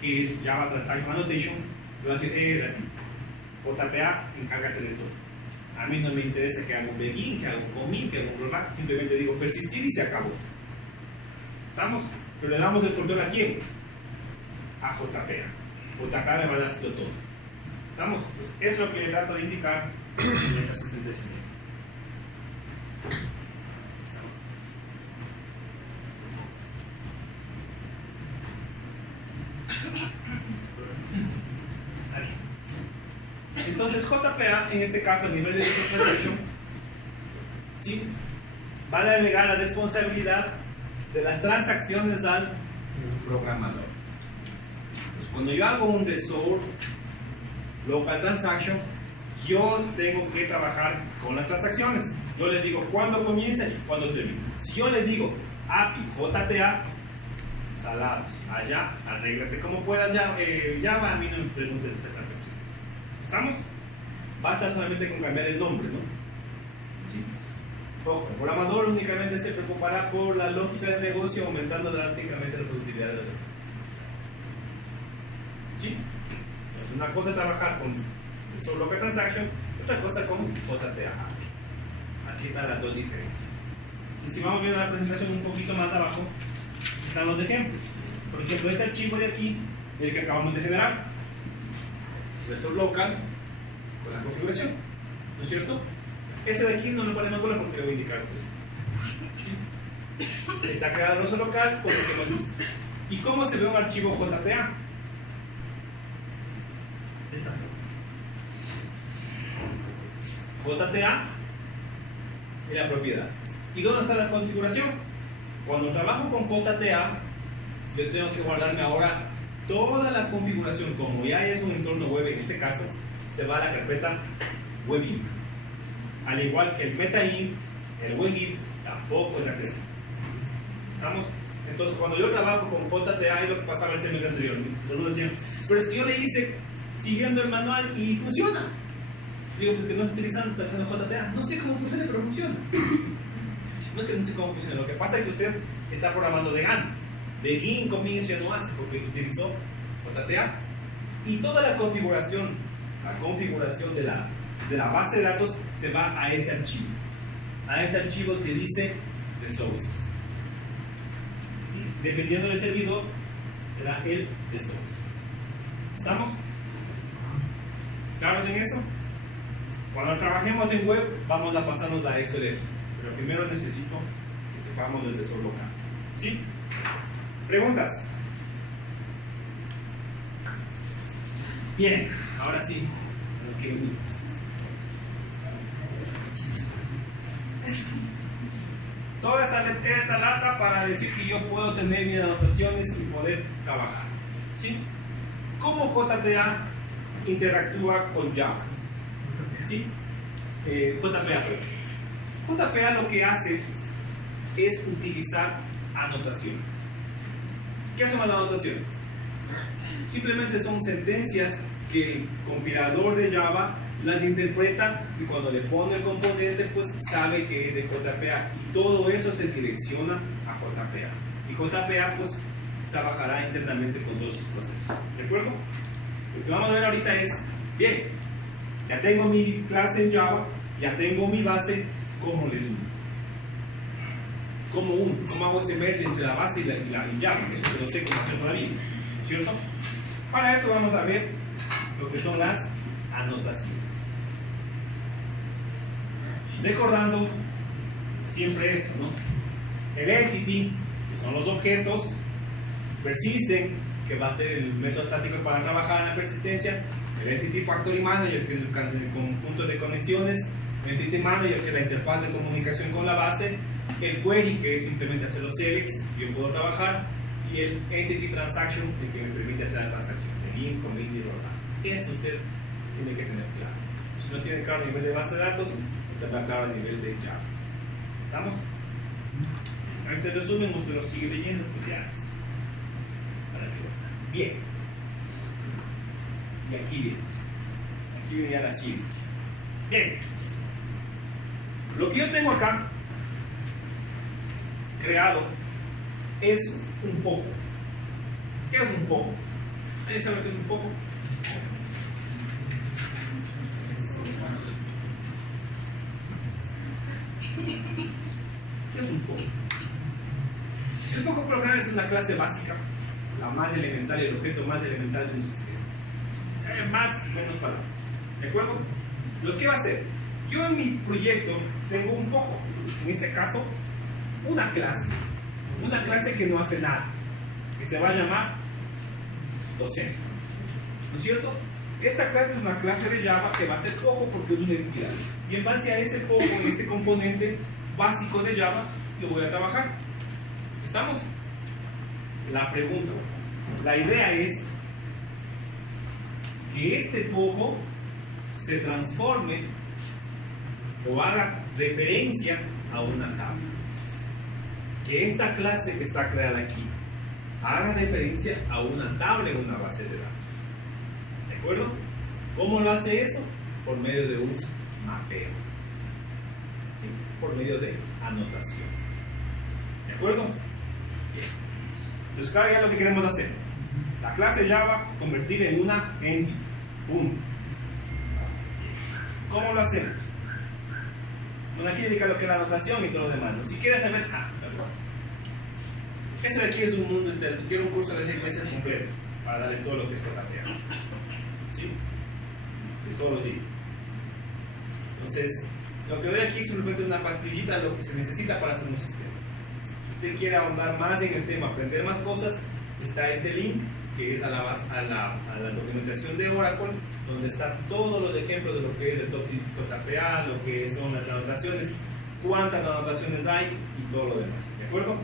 que es Java Transaction Annotation, yo voy a decir, JPA, encárgate de todo. A mí no me interesa que haga un begin, que haga un commit, que haga un rollback, simplemente digo persistir y se acabó. ¿Estamos? Pero le damos el control a quién? A JPA. JPA me va a dar todo. ¿Estamos? Pues eso es lo que le trato de indicar en esta presentación. Entonces JPA, en este caso a nivel de transaction, ¿sí?, va a delegar la responsabilidad de las transacciones al programador. Pues cuando yo hago un resource local transaction, yo tengo que trabajar con las transacciones. Yo les digo cuándo comienza y cuándo termina. Si yo les digo API JTA, salados, allá, arréglate como puedas, ya a mí no me preguntes de transacciones. ¿Estamos? Basta solamente con cambiar el nombre, ¿no? Sí. Ojo, el programador únicamente se preocupará por la lógica del negocio, aumentando drásticamente la productividad de los demás. ¿Sí? Entonces, una cosa es trabajar con Resource Local Transaction, otra cosa con JTA. Aquí están las dos diferencias. Y si vamos viendo la presentación un poquito más abajo, están los ejemplos. Por ejemplo, este archivo de aquí, el que acabamos de generar, Resource Local con la configuración, ¿no es cierto? Este de aquí no le ponemos bola porque le voy a indicar pues. ¿Sí? Está creado el Resource Local con lo que hemos visto. ¿Y cómo se ve un archivo JPA? Esta forma. JTA y la propiedad. ¿Y dónde está la configuración? Cuando trabajo con JTA, yo tengo que guardarme ahora toda la configuración. Como ya es un entorno web, en este caso, se va a la carpeta webin. Al igual que el metain, el webin tampoco es accesible. ¿Estamos? Entonces, cuando yo trabajo con JTA, es lo que pasaba el semestre anterior. Algunos decían, pero es que yo le hice siguiendo el manual y funciona. Digo, porque no estoy utilizando JTA. No sé cómo funciona, pero funciona. No es que no sé cómo funciona. Lo que pasa es que usted está programando de GAN. Begin comienza no hace porque utilizó JTA. Y toda la configuración de la base de datos se va a este archivo. A este archivo que dice resources. ¿Sí? Dependiendo del servidor, será el resource. ¿Estamos? ¿Claros en eso? Cuando trabajemos en web, vamos a pasarnos a esto de, pero primero necesito que sepamos del resource local. ¿Sí? ¿Preguntas? Bien, ahora sí. Toda esta lata para decir que yo puedo tener mis anotaciones y poder trabajar. ¿Sí? ¿Cómo JTA interactúa con Java? ¿Sí? JPA lo que hace es utilizar anotaciones. ¿Qué son las anotaciones? Simplemente son sentencias que el compilador de Java las interpreta y cuando le pone el componente pues sabe que es de JPA y todo eso se direcciona a JPA y JPA pues trabajará internamente con todos sus procesos. ¿De acuerdo? Lo que vamos a ver ahorita es, bien, ya tengo mi clase en Java, ya tengo mi base, ¿cómo le sumo? ¿Cómo hago ese merge entre la base y Java? Eso que no sé cómo hacer todavía, ¿cierto? Para eso vamos a ver lo que son las anotaciones. Recordando siempre esto, ¿no? El entity, que son los objetos, persisten, que va a ser el método estático para trabajar en la persistencia. El entity factory manager, que es el conjunto de conexiones. El entity manager, que es la interfaz de comunicación con la base. El query, que es simplemente hacer los selects, yo puedo trabajar. Y el entity transaction, que me permite hacer la transacción. El link, commit y rollback. Esto usted tiene que tener claro. Si no tiene claro a nivel de base de datos, tendrá claro a nivel de Java. ¿Estamos? Este resumen usted lo sigue leyendo, pues ya es. Para que lo... Bien. Y aquí viene. Aquí viene ya la ciencia. Bien. Lo que yo tengo acá creado es un poco. ¿Qué es un poco? ¿Alguien sabe qué es un poco? ¿Qué es un poco? El poco por lo general es una clase básica, la más elemental y el objeto más elemental de un sistema. Más o menos palabras. ¿De acuerdo? Lo que va a hacer, yo en mi proyecto tengo un poco, en este caso, una clase que no hace nada, que se va a llamar docente. ¿No es cierto? Esta clase es una clase de Java que va a ser poco porque es una entidad. Y en base a ese poco, este componente básico de Java, yo voy a trabajar. ¿Estamos? La pregunta, la idea es que este poco se transforme o haga referencia a una tabla. Que esta clase que está creada aquí haga referencia a una tabla en una base de datos. ¿De acuerdo? ¿Cómo lo hace eso? Por medio de un mapeo. ¿Sí? Por medio de anotaciones. ¿De acuerdo? Bien. Entonces, claro, ya lo que queremos hacer. La clase Java convertir en una entity. Punto. ¿Cómo lo hacemos? Bueno, aquí indica lo que es la anotación y todo lo demás. Si quieres saber, este de aquí es un mundo entero. Si quiero un curso de 6 meses completo para darle todo lo que es JPA. ¿Sí? De todos los días. Entonces, lo que doy aquí es simplemente una pastillita de lo que se necesita para hacer un sistema. Si usted quiere ahondar más en el tema, aprender más cosas, está este link que es a la documentación de Oracle, donde están todos los ejemplos de lo que es el JPA, lo que son las anotaciones, cuántas anotaciones hay y todo lo demás. ¿De acuerdo?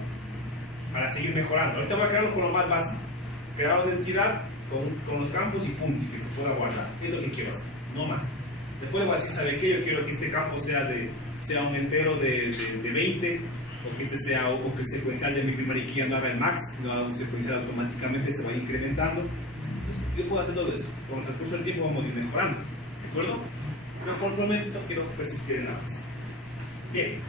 Para seguir mejorando. Ahorita voy a crearlo con lo más básico. Crear una entidad con los campos y puntos que se pueda guardar. Es lo que quiero hacer, no más. Después voy a decir, ¿sabe qué? Yo quiero que este campo sea un entero de 20, o que este sea, o que el secuencial de mi primer key no haga el max, no haga un secuencial automáticamente, se va incrementando. Entonces, yo puedo hacer todo eso. Con el recurso del tiempo vamos a ir mejorando. ¿De acuerdo? Pero por el momento quiero persistir en la base. Bien.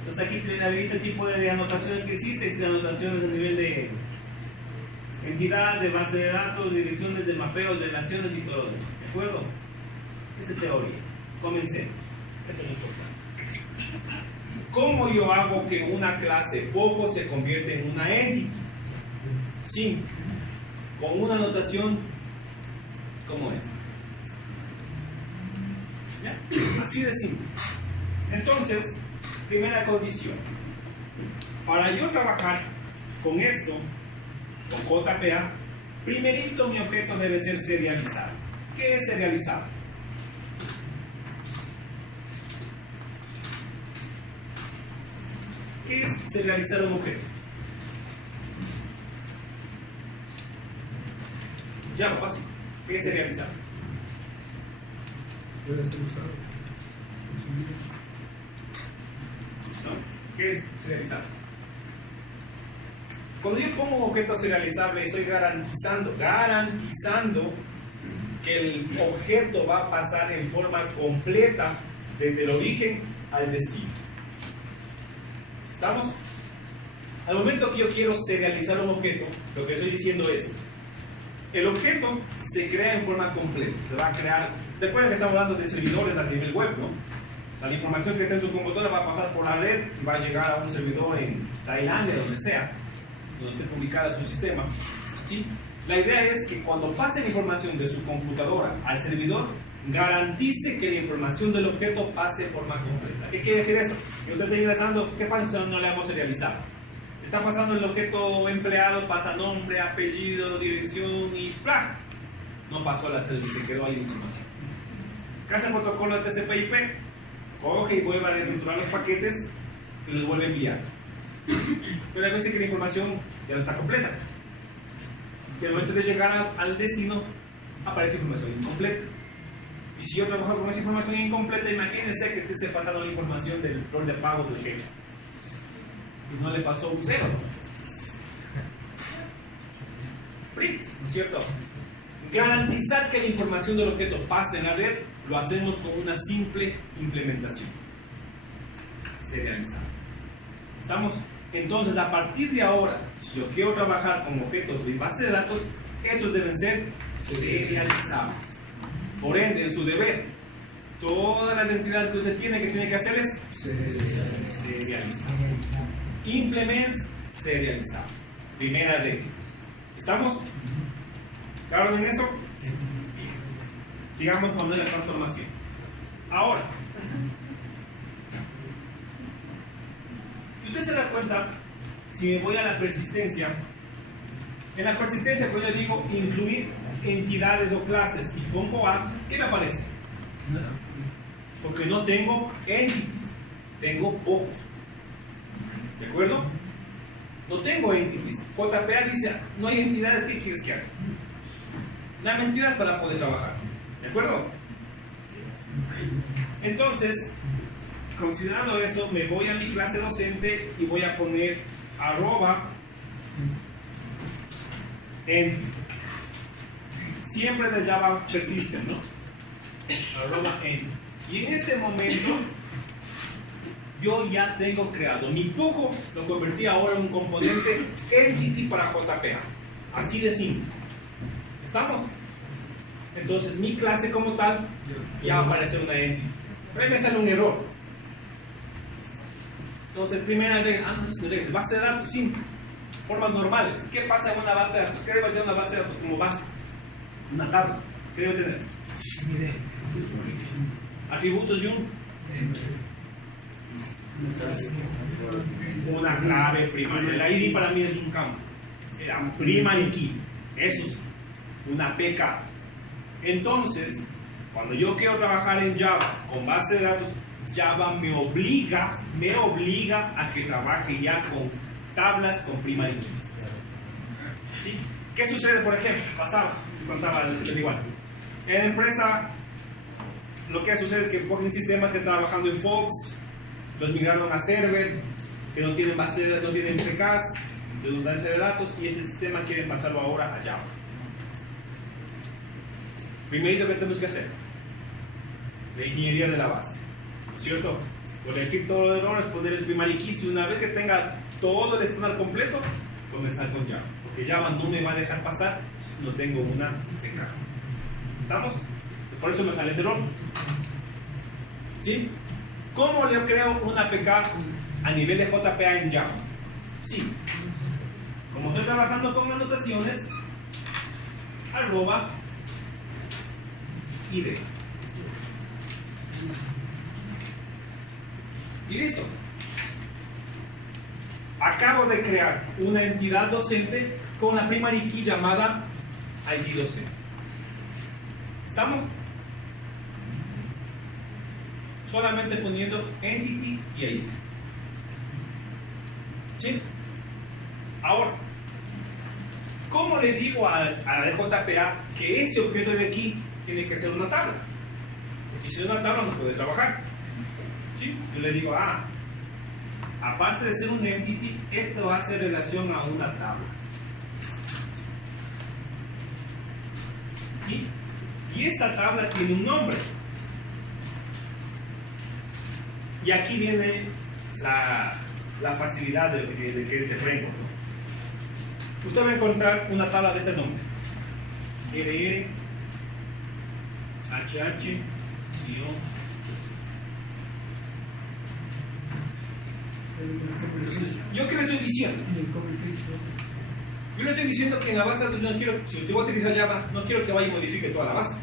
Entonces aquí dice el tipo de anotaciones que existen, anotaciones a nivel de entidad, de base de datos, direcciones de mapeos, relaciones y todo. ¿De acuerdo? Esa es teoría. Comencemos. Esto es importante. ¿Cómo yo hago que una clase poco se convierta en una entity? Simple. Con una anotación como esta. ¿Ya? Así de simple. Entonces, primera condición. Para yo trabajar con esto, con JPA, primerito mi objeto debe ser serializado. ¿Qué es serializado? ¿Qué es serializar un objeto? Ya, básico. ¿Qué es serializar? Puede ser usado. ¿Qué es serializar? Cuando yo pongo un objeto serializable, estoy garantizando que el objeto va a pasar en forma completa desde el origen al destino. ¿Estamos? Al momento que yo quiero serializar un objeto, lo que estoy diciendo es, el objeto se crea en forma completa, se va a crear, recuerden que estamos hablando de servidores a nivel web, ¿no? O sea, la información que está en su computadora va a pasar por la red y va a llegar a un servidor en Tailandia, donde sea, donde esté publicada su sistema. ¿Sí? La idea es que cuando pase la información de su computadora al servidor, garantice que la información del objeto pase de forma completa. ¿Qué quiere decir eso? Que usted está ingresando, ¿qué pasa si no le hemos serializado? Está pasando el objeto empleado, pasa nombre, apellido, dirección y ¡plá! No pasó a la celda, se quedó ahí la información. Casa el protocolo de TCP/IP, coge y vuelve a recapturar los paquetes y los vuelve a enviar. Pero a veces que la información ya no está completa. Y al momento de llegar al destino, aparece información incompleta. Y si yo trabajo con esa información incompleta, imagínense que esté pasando la información del rol de pago del jefe. Y no le pasó un cero. PRIX, ¿no es cierto? Garantizar que la información del objeto pase en la red, lo hacemos con una simple implementación serializada. ¿Estamos? Entonces, a partir de ahora, si yo quiero trabajar con objetos de base de datos, estos deben ser serializables. Por ende, en su deber, todas las entidades que usted tiene que hacer es serializar. Implement, serializar. Primera regla. ¿Estamos? ¿Claro en eso? Sigamos con la transformación. Ahora, si usted se da cuenta, si me voy a la persistencia, en la persistencia cuando yo digo incluir entidades o clases y pongo A, ¿qué me aparece? Porque no tengo entities, tengo ojos. ¿De acuerdo? No tengo entities. JPA dice, no hay entidades, ¿qué quieres que haga? Dame entidad para poder trabajar. ¿De acuerdo? Entonces, considerando eso, me voy a mi clase docente y voy a poner @entity. Siempre de Java persisten, ¿no? @entity. Y en este momento, yo ya tengo creado mi flujo, lo convertí ahora en un componente entity para JPA. Así de simple. ¿Estamos? Entonces mi clase como tal ya va a aparecer una entity. Pero ahí me sale un error. Entonces primera regla, base de datos simple, formas normales. ¿Qué pasa en una base de datos? ¿Qué debe tener una base de datos como base? Una tabla. ¿Qué debe tener? Atributos y una clave primaria. El ID para mí es un campo. Primary key. Eso es una PK. Entonces, cuando yo quiero trabajar en Java con base de datos, Java me obliga a que trabaje ya con tablas con primary keys. ¿Sí? ¿Qué sucede, por ejemplo? Contaba el igual. En la empresa, lo que sucede es que cogen sistemas que están trabajando en Fox, los migraron a server, que no tienen base de datos, no tienen PKs, redundancia de datos, y ese sistema quieren pasarlo ahora a Java. Primerito que tenemos que hacer, la ingeniería de la base, ¿no es cierto? Corregir todos los errores, poner el primary key, y una vez que tenga todo el estándar completo, comenzar con Java, porque Java no me va a dejar pasar si no tengo una PK. ¿Estamos? Por eso me sale ese error. ¿Sí? ¿Cómo le creo una PK a nivel de JPA en Java? Sí. Como estoy trabajando con anotaciones, @id. Y listo. Acabo de crear una entidad docente con la primary key llamada ID docente. ¿Estamos? Solamente poniendo entity y ID. ¿Sí? Ahora, ¿cómo le digo a la JPA que este objeto de aquí tiene que ser una tabla? Porque si es una tabla no puede trabajar. ¿Sí? Yo le digo, aparte de ser un entity, esto hace relación a una tabla. ¿Sí? Y esta tabla tiene un nombre. Y aquí viene la facilidad de que es este framework, ¿no? Usted va a encontrar una tabla de este nombre. RR, HH, ¿Yo qué le estoy diciendo? Yo le estoy diciendo que en la base de datos no quiero, si usted va a utilizar Java, no quiero que vaya y modifique toda la base.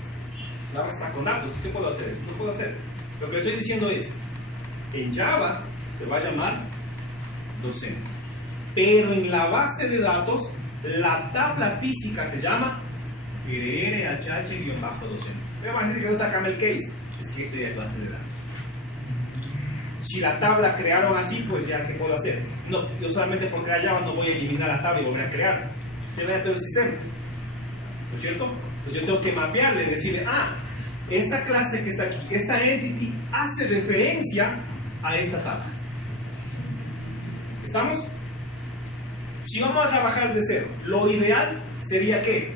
La base está con datos. ¿Qué puedo hacer? ¿Qué puedo hacer? Lo que le estoy diciendo es, en Java se va a llamar docente. Pero en la base de datos, la tabla física se llama RRHH-docente. Pero imagínate que no está camel case. Es que esto ya es base de datos. Si la tabla crearon así, pues ya, ¿qué puedo hacer? No, yo solamente por crear Java no voy a eliminar la tabla y volver a crear. Se ve a todo el sistema. ¿No es cierto? Pues yo tengo que mapearle, decirle, esta clase que está aquí, esta entity hace referencia a esta tabla. ¿Estamos? Si vamos a trabajar de cero, lo ideal sería que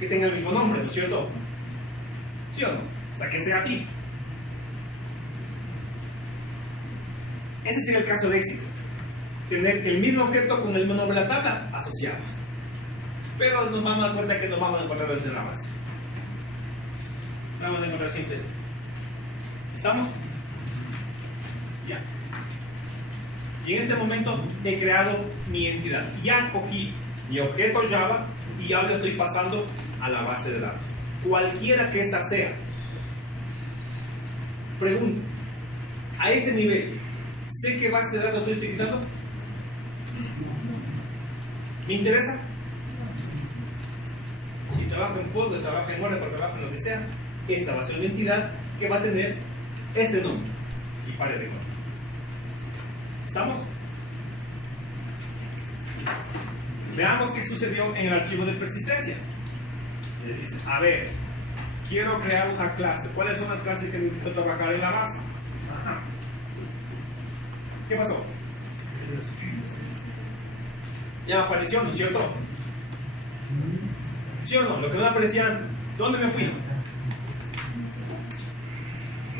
tenga el mismo nombre, ¿no es cierto? ¿Sí o no? O sea, que sea así. Ese sería el caso de éxito. Tener el mismo objeto con el mismo nombre de la tabla asociados. Pero nos vamos a dar cuenta que nos vamos a encontrar en la base. Vamos a encontrar simples. ¿Estamos? Ya. Y en este momento he creado mi entidad. Ya cogí mi objeto Java y ya lo estoy pasando a la base de datos. Cualquiera que ésta sea. Pregunto. A este nivel, ¿sé qué base de datos estoy utilizando? ¿Me interesa? Si trabajo en Postgres, trabajo en Oracle, trabajo en lo que sea, esta va a ser una entidad que va a tener este nombre y pare de contar. ¿Estamos? Veamos qué sucedió en el archivo de persistencia. Le dice, a ver, quiero crear una clase. ¿Cuáles son las clases que necesito trabajar en la base? Ajá. ¿Qué pasó? Ya apareció, ¿no es cierto? ¿Sí o no? Lo que no aparecía antes. ¿Dónde me fui?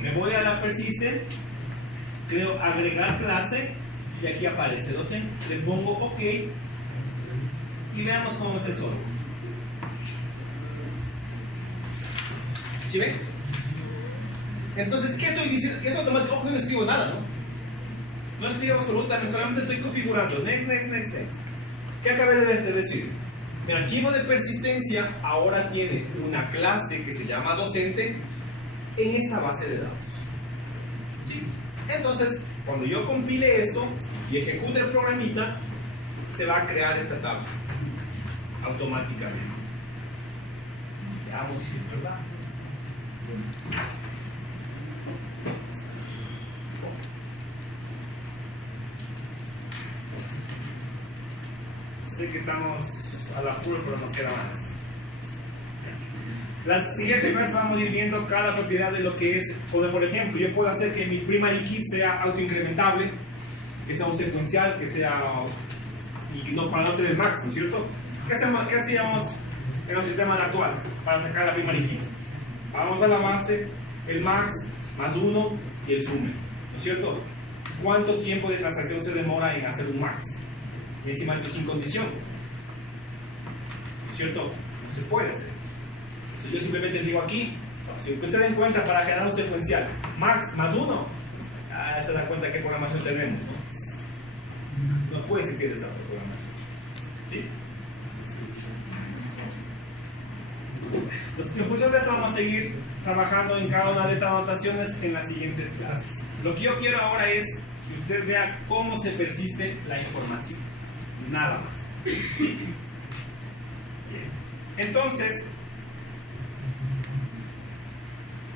Me voy a la persistent, creo agregar clase y aquí aparece docente. Le pongo OK y veamos cómo es el software. ¿Sí ven? Entonces, ¿qué estoy diciendo? Es automático. Ojo, no escribo nada, ¿no? No escribo absolutamente, solamente estoy configurando. Next. ¿Qué acabé de decir? Mi archivo de persistencia ahora tiene una clase que se llama docente en esta base de datos. ¿Sí? Entonces, cuando yo compile esto y ejecute el programita, se va a crear esta tabla automáticamente. Veamos si es verdad. Sé que estamos a la apuro, pero nos queda más. La siguiente vez vamos a ir viendo cada propiedad de lo que es, como por ejemplo, yo puedo hacer que mi primary key sea autoincrementable, que sea un secuencial, que sea, y no para no ser el max, ¿no es cierto? ¿Qué hacíamos en los sistemas actuales para sacar la primary key? Vamos a la base, el max, más 1 y el sume, ¿no es cierto? ¿Cuánto tiempo de transacción se demora en hacer un max? Y encima esto sin condición, ¿no es cierto? No se puede hacer eso. Entonces yo simplemente digo aquí, si usted encuentra para generar un secuencial max más 1, ya se da cuenta qué programación tenemos, ¿no? No puede existir esa programación. ¿Sí? Entonces, en función de esto vamos a seguir trabajando en cada una de estas anotaciones en las siguientes clases. Lo que yo quiero ahora es que usted vea cómo se persiste la información. Nada más. ¿Sí? Bien. Entonces,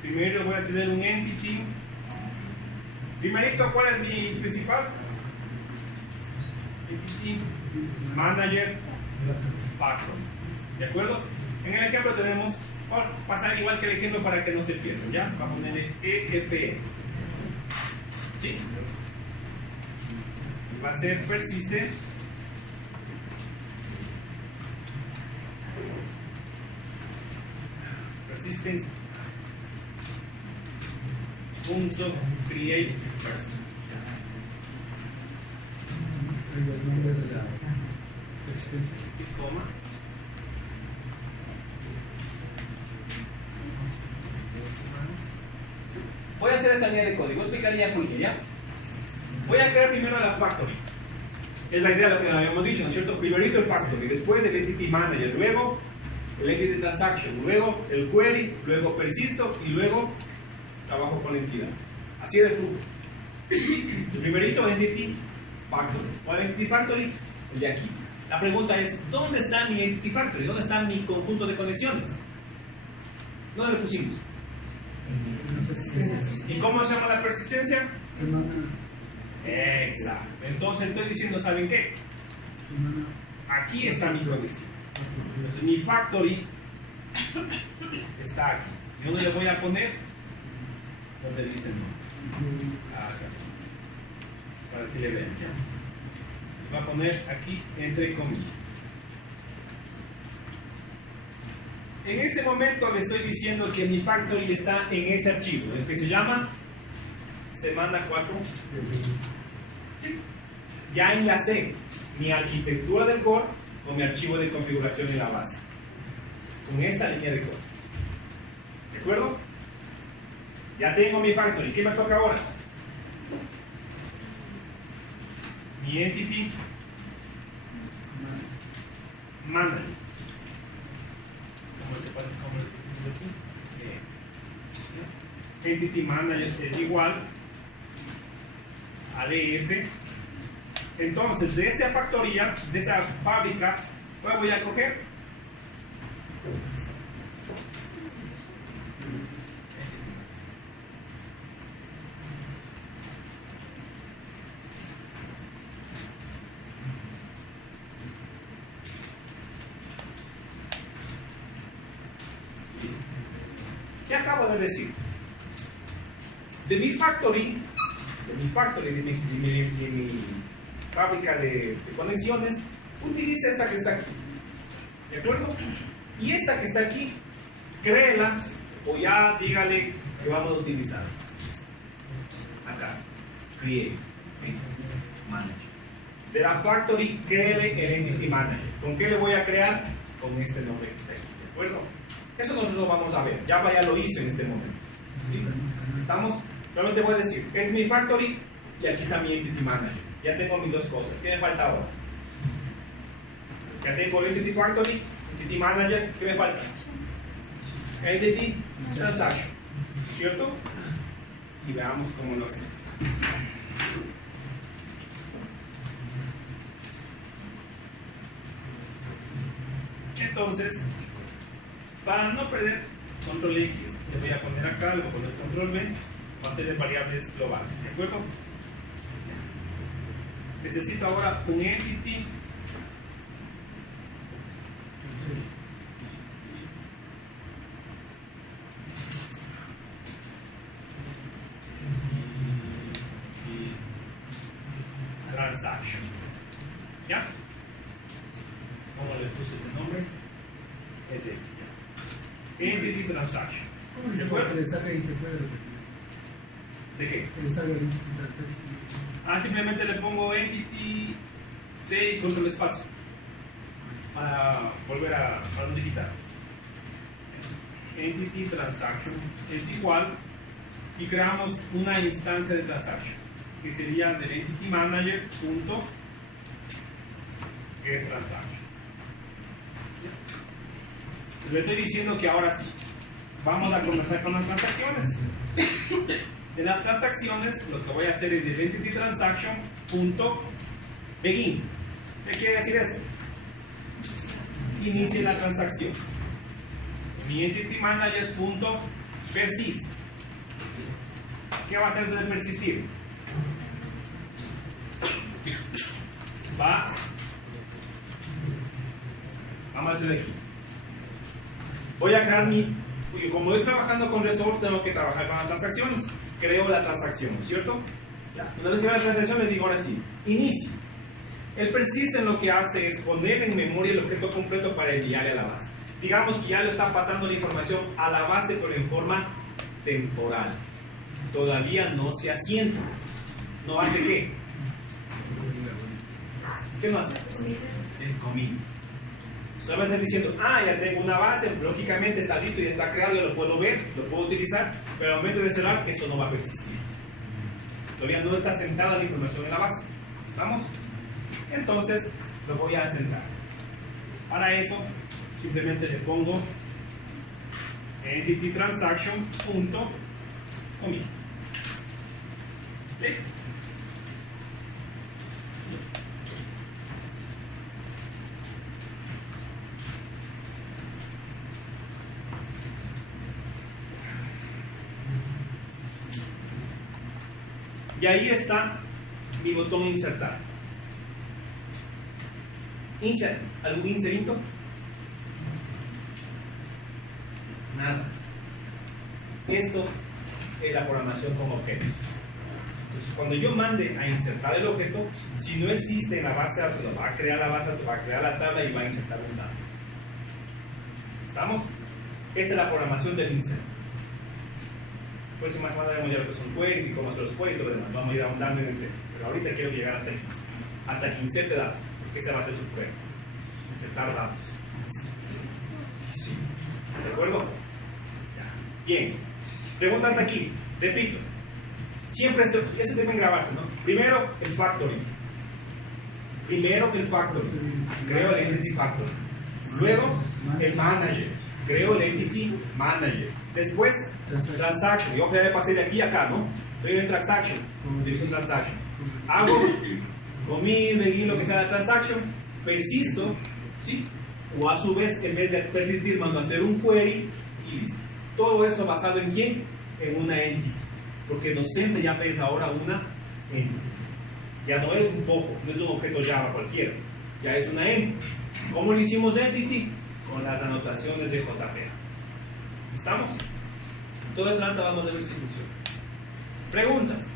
primero voy a tener un entity. Primerito, ¿cuál es mi principal? Entity manager factor. ¿De acuerdo? En el ejemplo tenemos, vamos a pasar igual que el ejemplo para que no se pierda, ¿ya? Vamos a ponerle EFE. ¿Sí? Va a ser persiste. Persistence. Punto create persist. El nombre de la Y coma. Voy a hacer esta línea de código, voy a explicar ya por qué, ¿ya? Voy a crear primero la factory. Es la idea de lo que habíamos dicho, ¿no es cierto? Primerito el factory, después el entity manager, luego el entity transaction, luego el query, luego persisto y luego trabajo con la entidad. Así es el flujo. El primerito, entity factory. ¿Cuál entity factory? El de aquí. La pregunta es, ¿dónde está mi entity factory? ¿Dónde está mi conjunto de conexiones? ¿Dónde lo pusimos? ¿Y cómo se llama la persistencia? Exacto. Entonces estoy diciendo, ¿saben qué? Aquí está mi conexión. Entonces mi factory está aquí. ¿Y dónde le voy a poner? Donde dice no. Acá. Para que le vean. Le voy a poner aquí entre comillas. En este momento le estoy diciendo que mi factory está en ese archivo, el que se llama semana 4. ¿Sí? Ya enlacé mi arquitectura del core con mi archivo de configuración en la base, con esta línea de core. ¿De acuerdo? Ya tengo mi factory. ¿Qué me toca ahora? Mi entity manager. ¿Cómo le pusimos aquí? Entity manager es igual al EF. Entonces, de esa factoría, de esa fábrica, pues voy a coger ¿qué acabo de decir? De mi factory, de mi fábrica de conexiones, utiliza esta que está aquí. ¿De acuerdo? Y esta que está aquí, créela o ya dígale que vamos a utilizar. Acá, create, manager. De la factory, créele el entity manager. ¿Con qué le voy a crear? Con este nombre que está aquí. ¿De acuerdo? Eso nosotros lo vamos a ver. Ya lo hizo en este momento. ¿Sí? ¿Estamos? Realmente voy a decir, es mi factory y aquí está mi entity manager. Ya tengo mis dos cosas. ¿Qué me falta ahora? Ya tengo el entity factory, entity manager. ¿Qué me falta? Entity transaction. ¿Cierto? Y veamos cómo lo hacemos. Entonces, para no perder control X, le voy a poner acá, le voy a poner control B, va a ser de variables globales, ¿de acuerdo? Necesito ahora un entity transaction. ¿Ya? ¿Cómo les puse ese nombre? Entity transaction. ¿De acuerdo? ¿De qué? Simplemente le pongo entity T y control espacio para volver a no digitar. Entity transaction es igual y creamos una instancia de transaction que sería del entity manager punto get transaction. Le estoy diciendo que ahora sí vamos a comenzar con las transacciones. De las transacciones, lo que voy a hacer es el entity transaction punto begin. ¿Qué quiere decir eso? Inicie la transacción. Mi entity manager punto persist. ¿Qué va a hacer de persistir? Vamos a hacer aquí. Voy a crear como estoy trabajando con resource, tengo que trabajar con las transacciones. Creo la transacción, ¿cierto? Ya. Una vez que creo la transacción, les digo ahora sí, inicio. El persistent lo que hace es poner en memoria el objeto completo para enviarle a la base. Digamos que ya le está pasando la información a la base, pero en forma temporal. Todavía no se asienta. ¿No hace qué? ¿Qué no hace? El commit. Solo me están diciendo, ya tengo una base, lógicamente está listo y está creado, yo lo puedo ver, lo puedo utilizar, pero al momento de cerrar, eso no va a persistir. Todavía no está sentada la información en la base. ¿Estamos? Entonces, lo voy a asentar. Para eso, simplemente le pongo entity transaction punto commit. Listo. Y ahí está mi botón insertar. Insert. ¿Algún inserito? Nada. Esto es la programación con objetos. Entonces, cuando yo mande a insertar el objeto, si no existe en la base de datos, va a crear la base de datos, va a crear la tabla y va a insertar un dato. ¿Estamos? Esta es la programación del insert. Pues más adelante vamos a ver lo que son queries y cómo hacer los queries y todo lo demás. Vamos a ir ahondando en el tema. Pero ahorita quiero llegar hasta aquí. Hasta que inserte datos. Porque ese va a ser su prueba. Insertar datos. Sí. ¿De acuerdo? Ya. Bien. Pregunta hasta aquí. Repito. Siempre eso deben grabarse, ¿no? Primero el factoring. Primero el factoring. Creo el entity factoring. Luego el manager. Creo el entity manager. Después transaction. Yo ya me pasé de aquí a acá, ¿no? Estoy en transaction. Dirección transaction. Hago commit, begin, lo que sea de transaction. Persisto, ¿sí? O a su vez, en vez de persistir, mando a hacer un query y listo. Todo eso basado en quién? En una entity. Porque docente ya es ahora una entity. Ya no es un POJO, no es un objeto Java cualquiera. Ya es una entity. ¿Cómo lo hicimos entity? Con las anotaciones de JPA. ¿Estamos? Toda esta vamos a ver si funciona. Preguntas.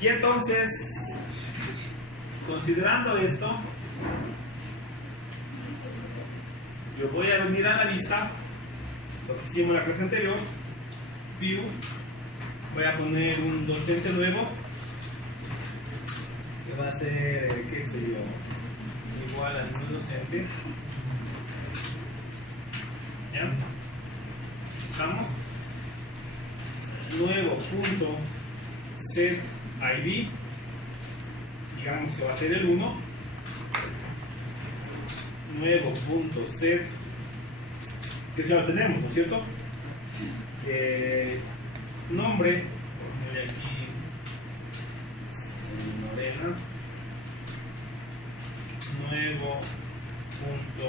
Y entonces, considerando esto, yo voy a venir a la vista, lo que hicimos en la clase anterior, view, voy a poner un docente nuevo, que va a ser, qué sé yo, igual al new docente. ¿Ya? ¿Estamos? Nuevo punto set ID, digamos que va a ser el 1. Nuevo punto set, que ya lo tenemos, ¿no es cierto? Nombre, voy aquí, Morena. Nuevo punto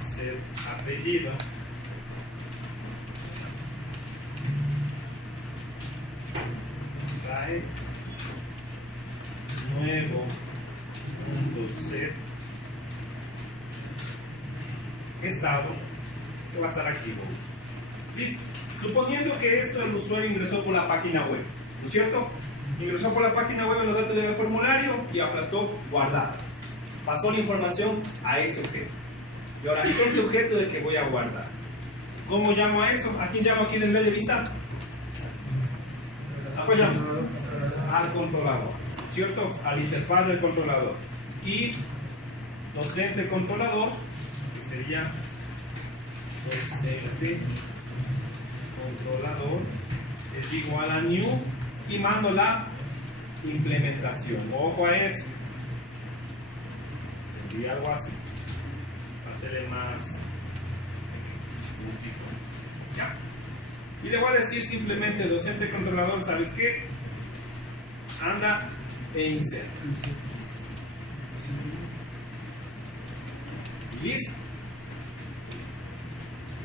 set apellido. Traes nuevo punto set estado, que va a estar activo. Listo. Suponiendo que esto el usuario ingresó por la página web, ¿no es cierto? Ingresó por la página web en los datos del formulario y aplastó guardar. Pasó la información a ese objeto. Y ahora, este objeto es el que voy a guardar. ¿Cómo llamo a eso? ¿A quién llamo aquí en el nivel de vista? ¿A cuál llamo? Al controlador, ¿cierto? A la interfaz del controlador. Y docente controlador, que sería docente controlador, es igual a new, y mando la implementación. Ojo a eso. Tendría algo así. Va a ser más útil. Ya. Y le voy a decir simplemente docente controlador, ¿sabes qué? Anda e insert. ¿Listo?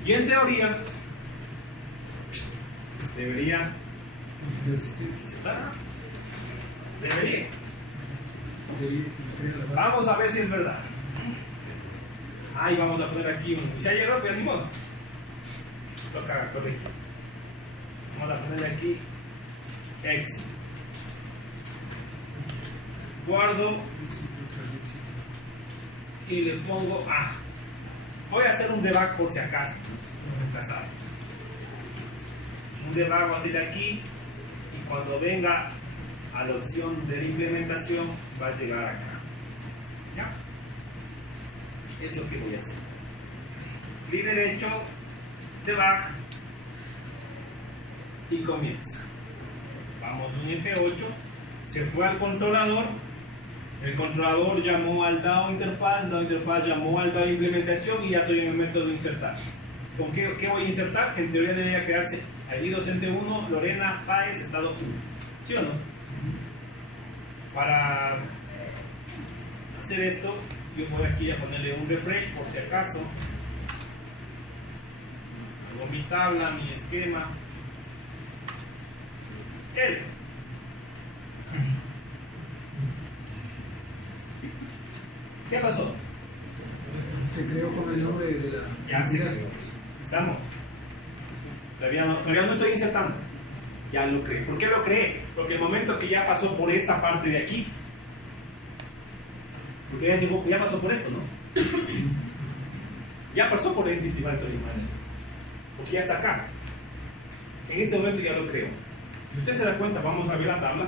Y en teoría debería insertar. Debería. Vamos a ver si es verdad. Ahí vamos a poner aquí un. Si hay error, pues ni modo. Toca corregir. Vamos a poner aquí exit. Guardo y le pongo A. Voy a hacer un debug por si acaso. Un debug así de aquí, y cuando venga a la opción de la implementación va a llegar acá. ¿Ya? Es lo que voy a hacer. Clic derecho, debug y comienza. Vamos un F8, se fue al controlador El controlador llamó al DAO interfaz, el DAO interfaz llamó al DAO implementación y ya estoy en el método insertar. ¿Con qué voy a insertar? En teoría debería crearse ID docente 1, Lorena Páez, estado 1. ¿Sí o no? Para hacer esto, yo voy aquí a ponerle un refresh por si acaso. Hago mi tabla, mi esquema. ¿Qué pasó? Se creó con el nombre de la... Ya se creó. Estamos. Todavía no estoy insertando. Ya lo creé. ¿Por qué lo creé? Porque el momento que ya pasó por esta parte de aquí, porque ya pasó por esto, ¿no? Ya pasó por Entity Factory Manager. Porque ya está acá. En este momento ya lo creo. Si usted se da cuenta, vamos a ver la tabla.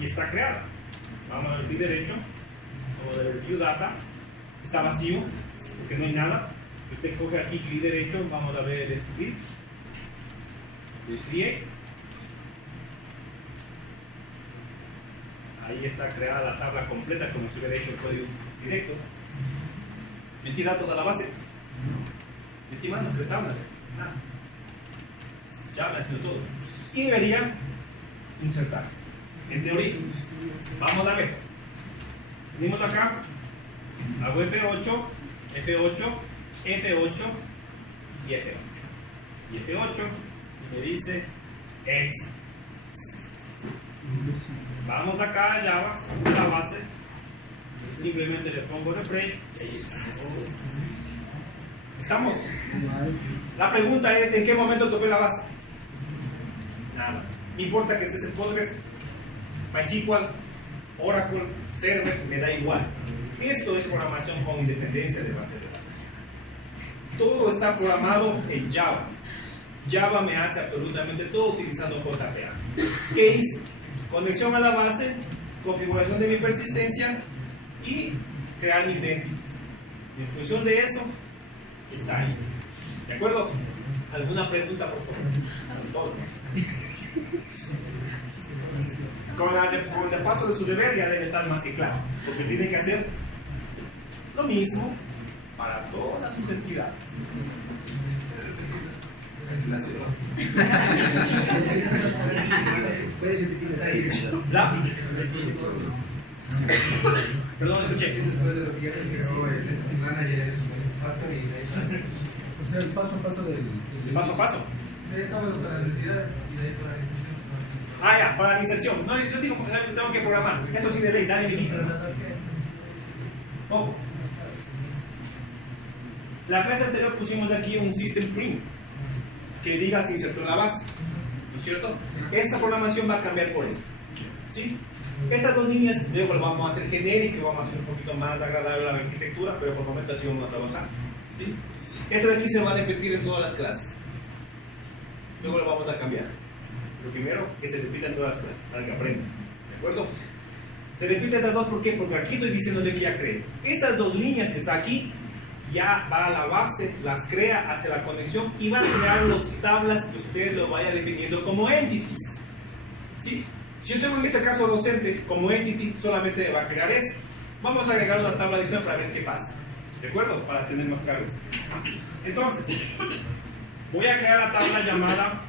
Y está creada. Vamos al clic derecho. Vamos a ver View Data. Está vacío, porque no hay nada. Si usted coge aquí clic derecho, vamos a ver este clic. Create. Ahí está creada la tabla completa como si hubiera hecho el código directo. Metí datos a la base. Metí más de 3 tablas. Nada. Ya me ha sido todo. Y debería insertar. En teoría. Vamos a ver. Venimos acá. Hago F8, F8, F8 y F8. Y F8 y me dice X. Vamos acá a Java, a la base. Simplemente le pongo refresh. Ahí está. ¿Estamos? La pregunta es: ¿en qué momento toqué la base? Nada. No importa que estés en Postgres, MySQL, Oracle, Server, me da igual. Esto es programación con independencia de base de datos. Todo está programado en Java. Java me hace absolutamente todo utilizando JPA. ¿Qué hice? Conexión a la base, configuración de mi persistencia y crear mis entities. Y en función de eso, está ahí. ¿De acuerdo? ¿Alguna pregunta, por favor? Con el paso de su deber ya debe estar más que claro, porque tiene que hacer lo mismo para todas sus entidades. ¿Puedes repetir el detalle? ¿Ya? Perdón, escuché. Después de lo que ya se creó el manager, o sea, el paso a paso del... Paso a paso. Sí, estamos para las entidades y de ahí para la inserción. Ah, ya, para la inserción. No, yo tengo que programar. Eso sí de ley, dale mi vida. Ojo. La clase anterior pusimos aquí un system print que diga se insertó en la base, ¿no es cierto? Esta programación va a cambiar por esto, ¿sí? Estas dos líneas luego lo vamos a hacer genérico y vamos a hacer un poquito más agradable la arquitectura, pero por el momento así vamos a trabajar, ¿sí? Esto de aquí se va a repetir en todas las clases, luego lo vamos a cambiar. Lo primero, que se repita en todas las clases, para que aprendan, ¿de acuerdo? Se repite estas dos, ¿por qué? Porque aquí estoy diciéndole que ya cree. Estas dos líneas que está aquí, ya va a la base, las crea, hace la conexión y va a crear las tablas que usted lo vaya definiendo como entities. ¿Sí? Si yo tengo en este caso docente como entity, solamente va a crear esto. Vamos a agregar una tabla adicional para ver qué pasa. ¿De acuerdo? Para tener más claro esto. Entonces, voy a crear la tabla llamada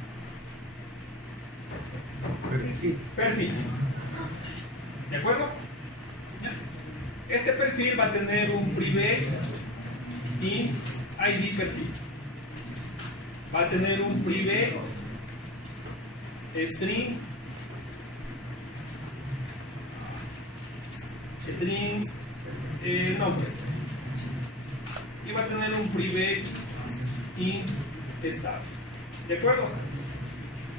perfil. ¿De acuerdo? Este perfil va a tener un privé y ID perfil. Va a tener un privé string nombre. Y va a tener un privé y estado. ¿De acuerdo?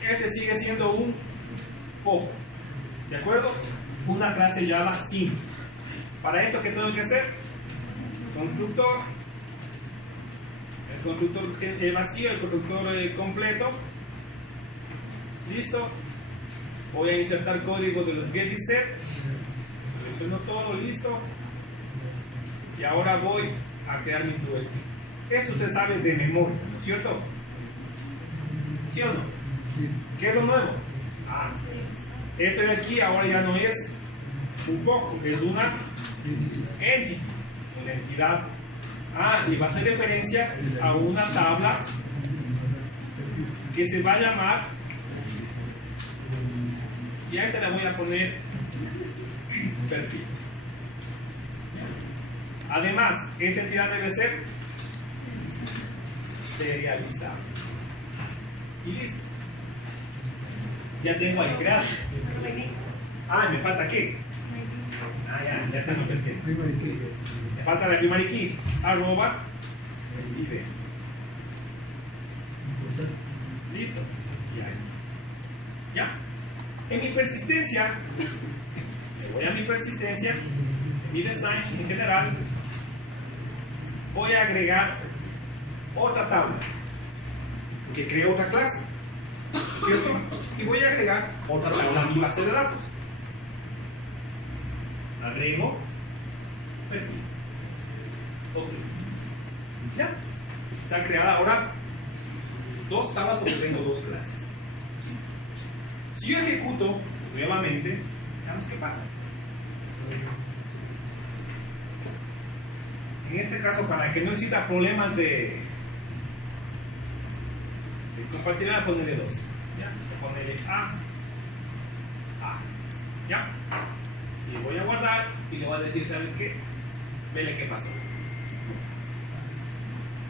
Este sigue siendo un focus. ¿De acuerdo? Una clase Java simple. Para eso, ¿qué tengo que hacer? Constructor. El constructor vacío, el constructor completo. Listo. Voy a insertar código de los get y set. Selecciono todo, listo. Y ahora voy a crear mi ToScript. Esto usted sabe de memoria, ¿no es cierto? ¿Sí o no? Sí. ¿Qué es lo nuevo? Ah, Esto de aquí ahora ya no es un poco, es una entity, una entidad. Y va a hacer referencia a una tabla que se va a llamar, y a esta le voy a poner perfil. Además, esta entidad debe ser serializable. Y listo. Ya tengo ahí creado. Me falta qué. Ya está en el perfil. Me falta la primary key, arroba ID. Listo. Ya está. Ya. En mi persistencia, me voy a mi persistencia, en mi design en general, voy a agregar otra tabla, que creo otra clase, ¿cierto? Y voy a agregar otra tabla a mi base de datos. Agrego perfil. Ok. Ya. Está creada ahora dos tablas porque tengo dos clases. Si yo ejecuto nuevamente, veamos qué pasa. En este caso, para que no exista problemas de compartir, voy a ponerle 2. ¿Ya? Voy a ponerle A. ¿Ya? Y voy a guardar y le voy a decir, ¿sabes qué? Vele qué pasó.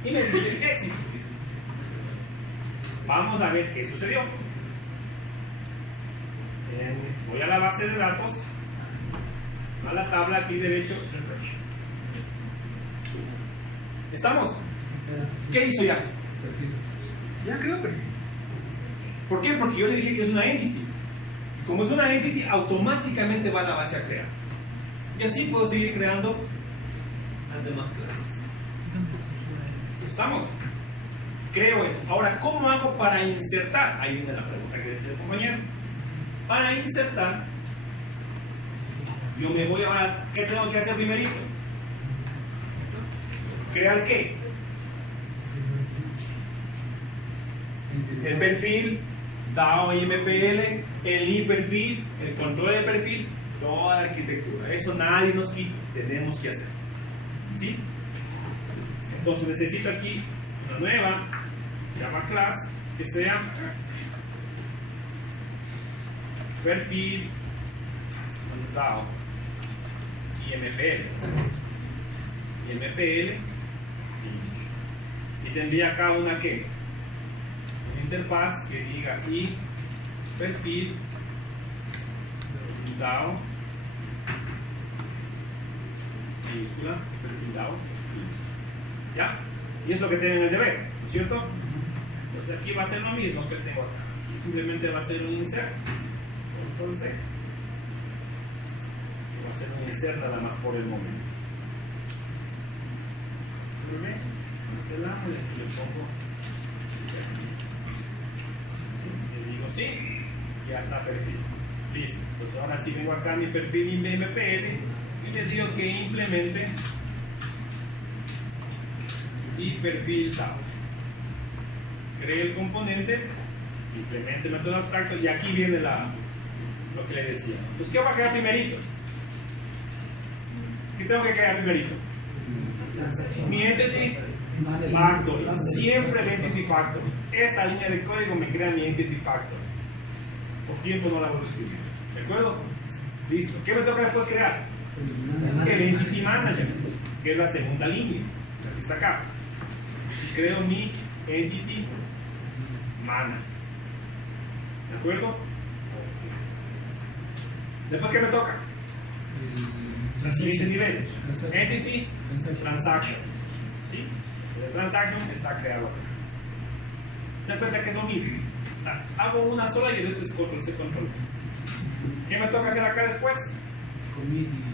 Y me dice éxito. Vamos a ver qué sucedió. Voy a la base de datos, a la tabla aquí derecho, refresh. ¿Estamos? ¿Qué hizo ya? Ya creó perfil. ¿Por qué? Porque yo le dije que es una entity. Como es una entity, automáticamente va a la base a crear. Y así puedo seguir creando las demás clases. ¿Estamos? Creo eso. Ahora, ¿cómo hago para insertar? Ahí viene la pregunta que decía el compañero. Para insertar, yo me voy a... ¿Qué tengo que hacer primerito? ¿Crear qué? El perfil, DAO y MPL, el i-perfil, el control de perfil, toda la arquitectura. Eso nadie nos quita, tenemos que hacer. ¿Sí? Entonces necesito aquí una nueva, llama class, que sea perfil, DAO y MPL. Y MPL, y tendría acá una que una interfaz que diga y perfil DAO minúscula perfil DAO. ¿Ya? Y es lo que tienen en el deber, ¿no es cierto? Entonces aquí va a ser lo mismo que tengo acá. Aquí simplemente va a ser un insert. Entonces, va a ser un insert nada más por el momento. Cancelamos y aquí le pongo. Le digo sí, ya está perfil. Listo. Pues ahora sí vengo acá a mi perfil MPL y le digo que implemente y perfil DAO. Cree el componente, implemente el método abstracto y aquí viene lo que le decía. Entonces, ¿qué va a crear primerito? ¿Qué tengo que crear primerito? Mi entity factory. Siempre el entity factory. Esta línea de código me crea mi entity factory. Por tiempo no la voy a escribir. ¿De acuerdo? Listo. ¿Qué me toca después crear? El entity manager, que es la segunda línea, la que está acá. Y creo mi entity manager. ¿De acuerdo? Después, ¿qué me toca? El siguiente nivel. Entity transaction. ¿Sí? El transaction está creado acá. ¿Se dan cuenta que es lo mismo? O sea, hago una sola y el resto es control C, control. ¿Qué me toca hacer acá después?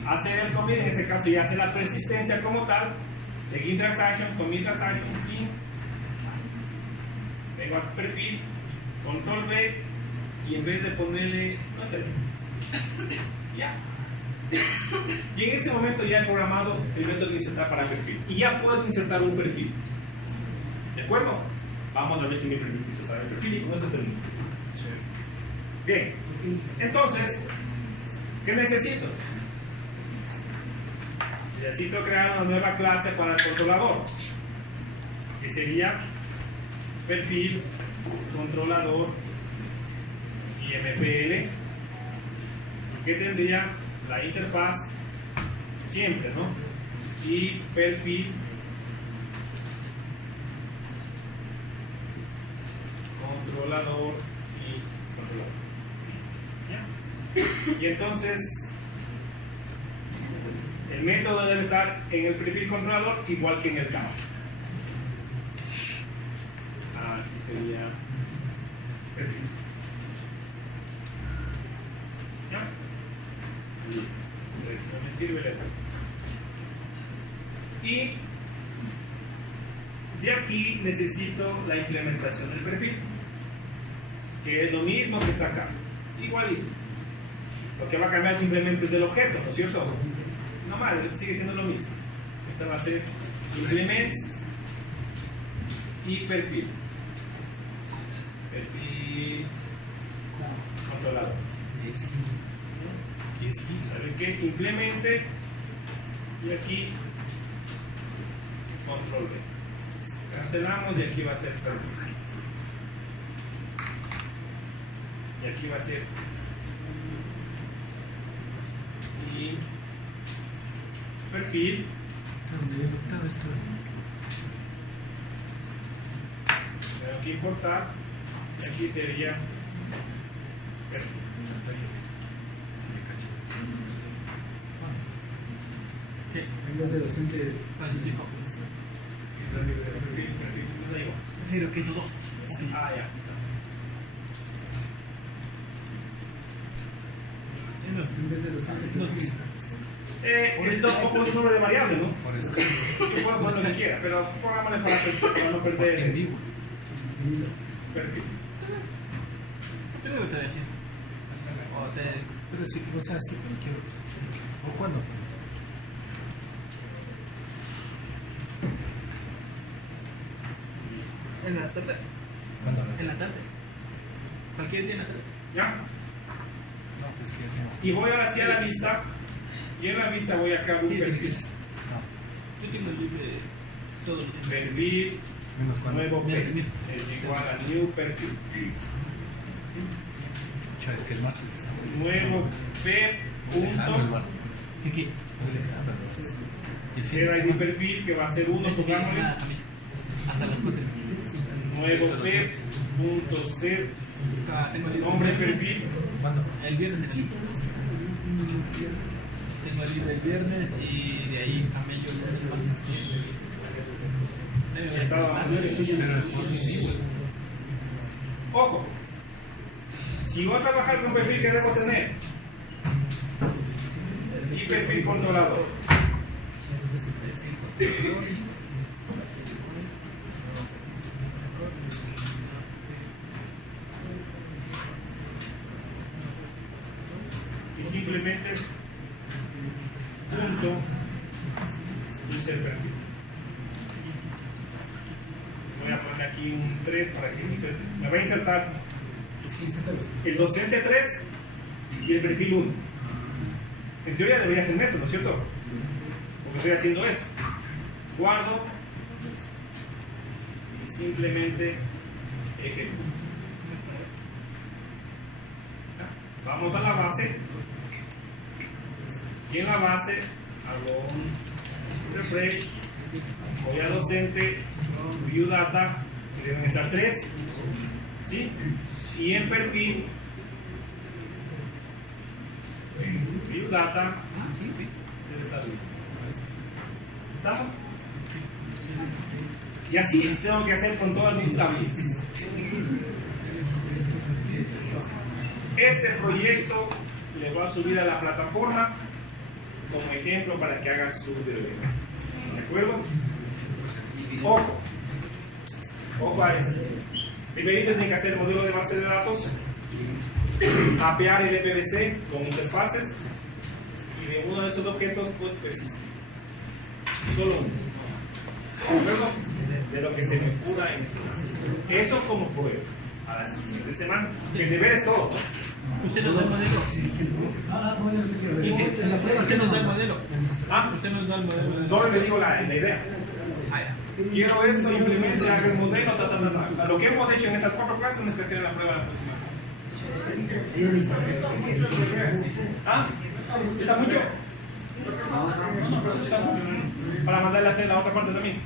Hacer el commit, en este caso ya hacer la persistencia como tal. Begin transaction, commit transaction, y vengo a perfil, control B, y en vez de ponerle, no sé, ya. Y en este momento ya he programado el método de insertar para perfil. Y ya puedo insertar un perfil. ¿De acuerdo? Vamos a ver si me permite insertar el perfil y con eso termino. Bien. Entonces, ¿qué necesito? Necesito crear una nueva clase para el controlador, que sería perfil controlador y MPL, que tendría la interfaz siempre, ¿no? Y perfil controlador y controlador. ¿Ya? Y entonces el método debe estar en el perfil controlador igual que en el campo. Aquí sería perfil. ¿Ya? Listo. No me sirve el efecto. Y de aquí necesito la implementación del perfil, que es lo mismo que está acá, igualito. Lo que va a cambiar simplemente es el objeto, ¿no es cierto? No más, sigue siendo lo mismo. Esta va a ser implements y perfil. Perfil controlador. ¿Saben qué? Implemente y aquí control B. Cancelamos y aquí va a ser perfil. Y aquí va a ser y perfil. Tengo que importar y aquí sería perfil. En de docente. Pero que todo. Ah, ya. En vez de docente. Esto es un número de variables, ¿no? Yo puedo poner lo que quiera, pero pongámosle para no perder En vivo. perfil. Yo digo que te dejen. Pero sí, o sea, sí, pero quiero. ¿O cuándo? En la tarde. ¿Cuándo? En la tarde. Cualquier día en la tarde. ¿Ya? No, pues que tengo. Y voy hacia la vista. Y en la vista voy a crear un perfil. Yo tengo libre todo el tiempo. Perfil Menos cuándo. nuevo P Mira. es igual a new perfil. Chá, es que el martes está muy Nuevo P lejano el punto. martes. ¿Qué? Muy lejano el martes. Y el fin de Era mi semana. perfil que va a ser 1, pongámosle. Hasta las 4. Nuevo P punto C. Tengo libre Nombre perfil. ¿Cuándo? el viernes. Tengo libre el viernes y de ahí camello el martes. Estaba Pero el por en vivo. Ojo, si voy a trabajar con perfil, ¿qué debo tener? Y perfil controlador. Y simplemente punto insert perfil. Voy a poner aquí un 3 para que me va a insertar el docente 3 y el perfil 1. En teoría debería ser eso, ¿no es cierto? Porque estoy haciendo eso. Guardo y simplemente ejecuto. Vamos a la base y en la base hago un refresh, voy a docente, view data, que deben estar 3, ¿sí? Y en perfil, view data, debe estar bien. ¿Estamos? Y así tengo que hacer con todas mis tablets. Este proyecto le voy a subir a la plataforma como ejemplo para que haga su deber. ¿De acuerdo? Ojo. Ojo a eso. Primero tienen que hacer el modelo de base de datos, mapear el EPVC con interfaces y de uno de esos objetos pues persiste. Solo uno. ¿De acuerdo? De lo que se me ocurra en eso como prueba. A la siguiente semana. El deber es todo. Usted nos da el modelo. Bueno, En la prueba usted nos da el modelo. Ah, Usted nos da el modelo. no le digo la idea. Ah, ya. Quiero esto, implemente, haga el modelo, ta, ta, ta, ta. O sea, lo que hemos hecho en estas 4 clases es que hacer la prueba la próxima clase. ¿Ah? ¿Está mucho? No, pero está mucho. Para mandarle a hacer la otra parte también.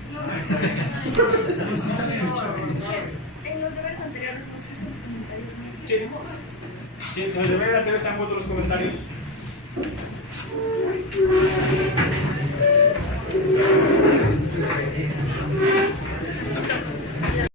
En los deberes anteriores nos hizo comentarios. Sí. Sí, en el deber anterior se han puesto los comentarios.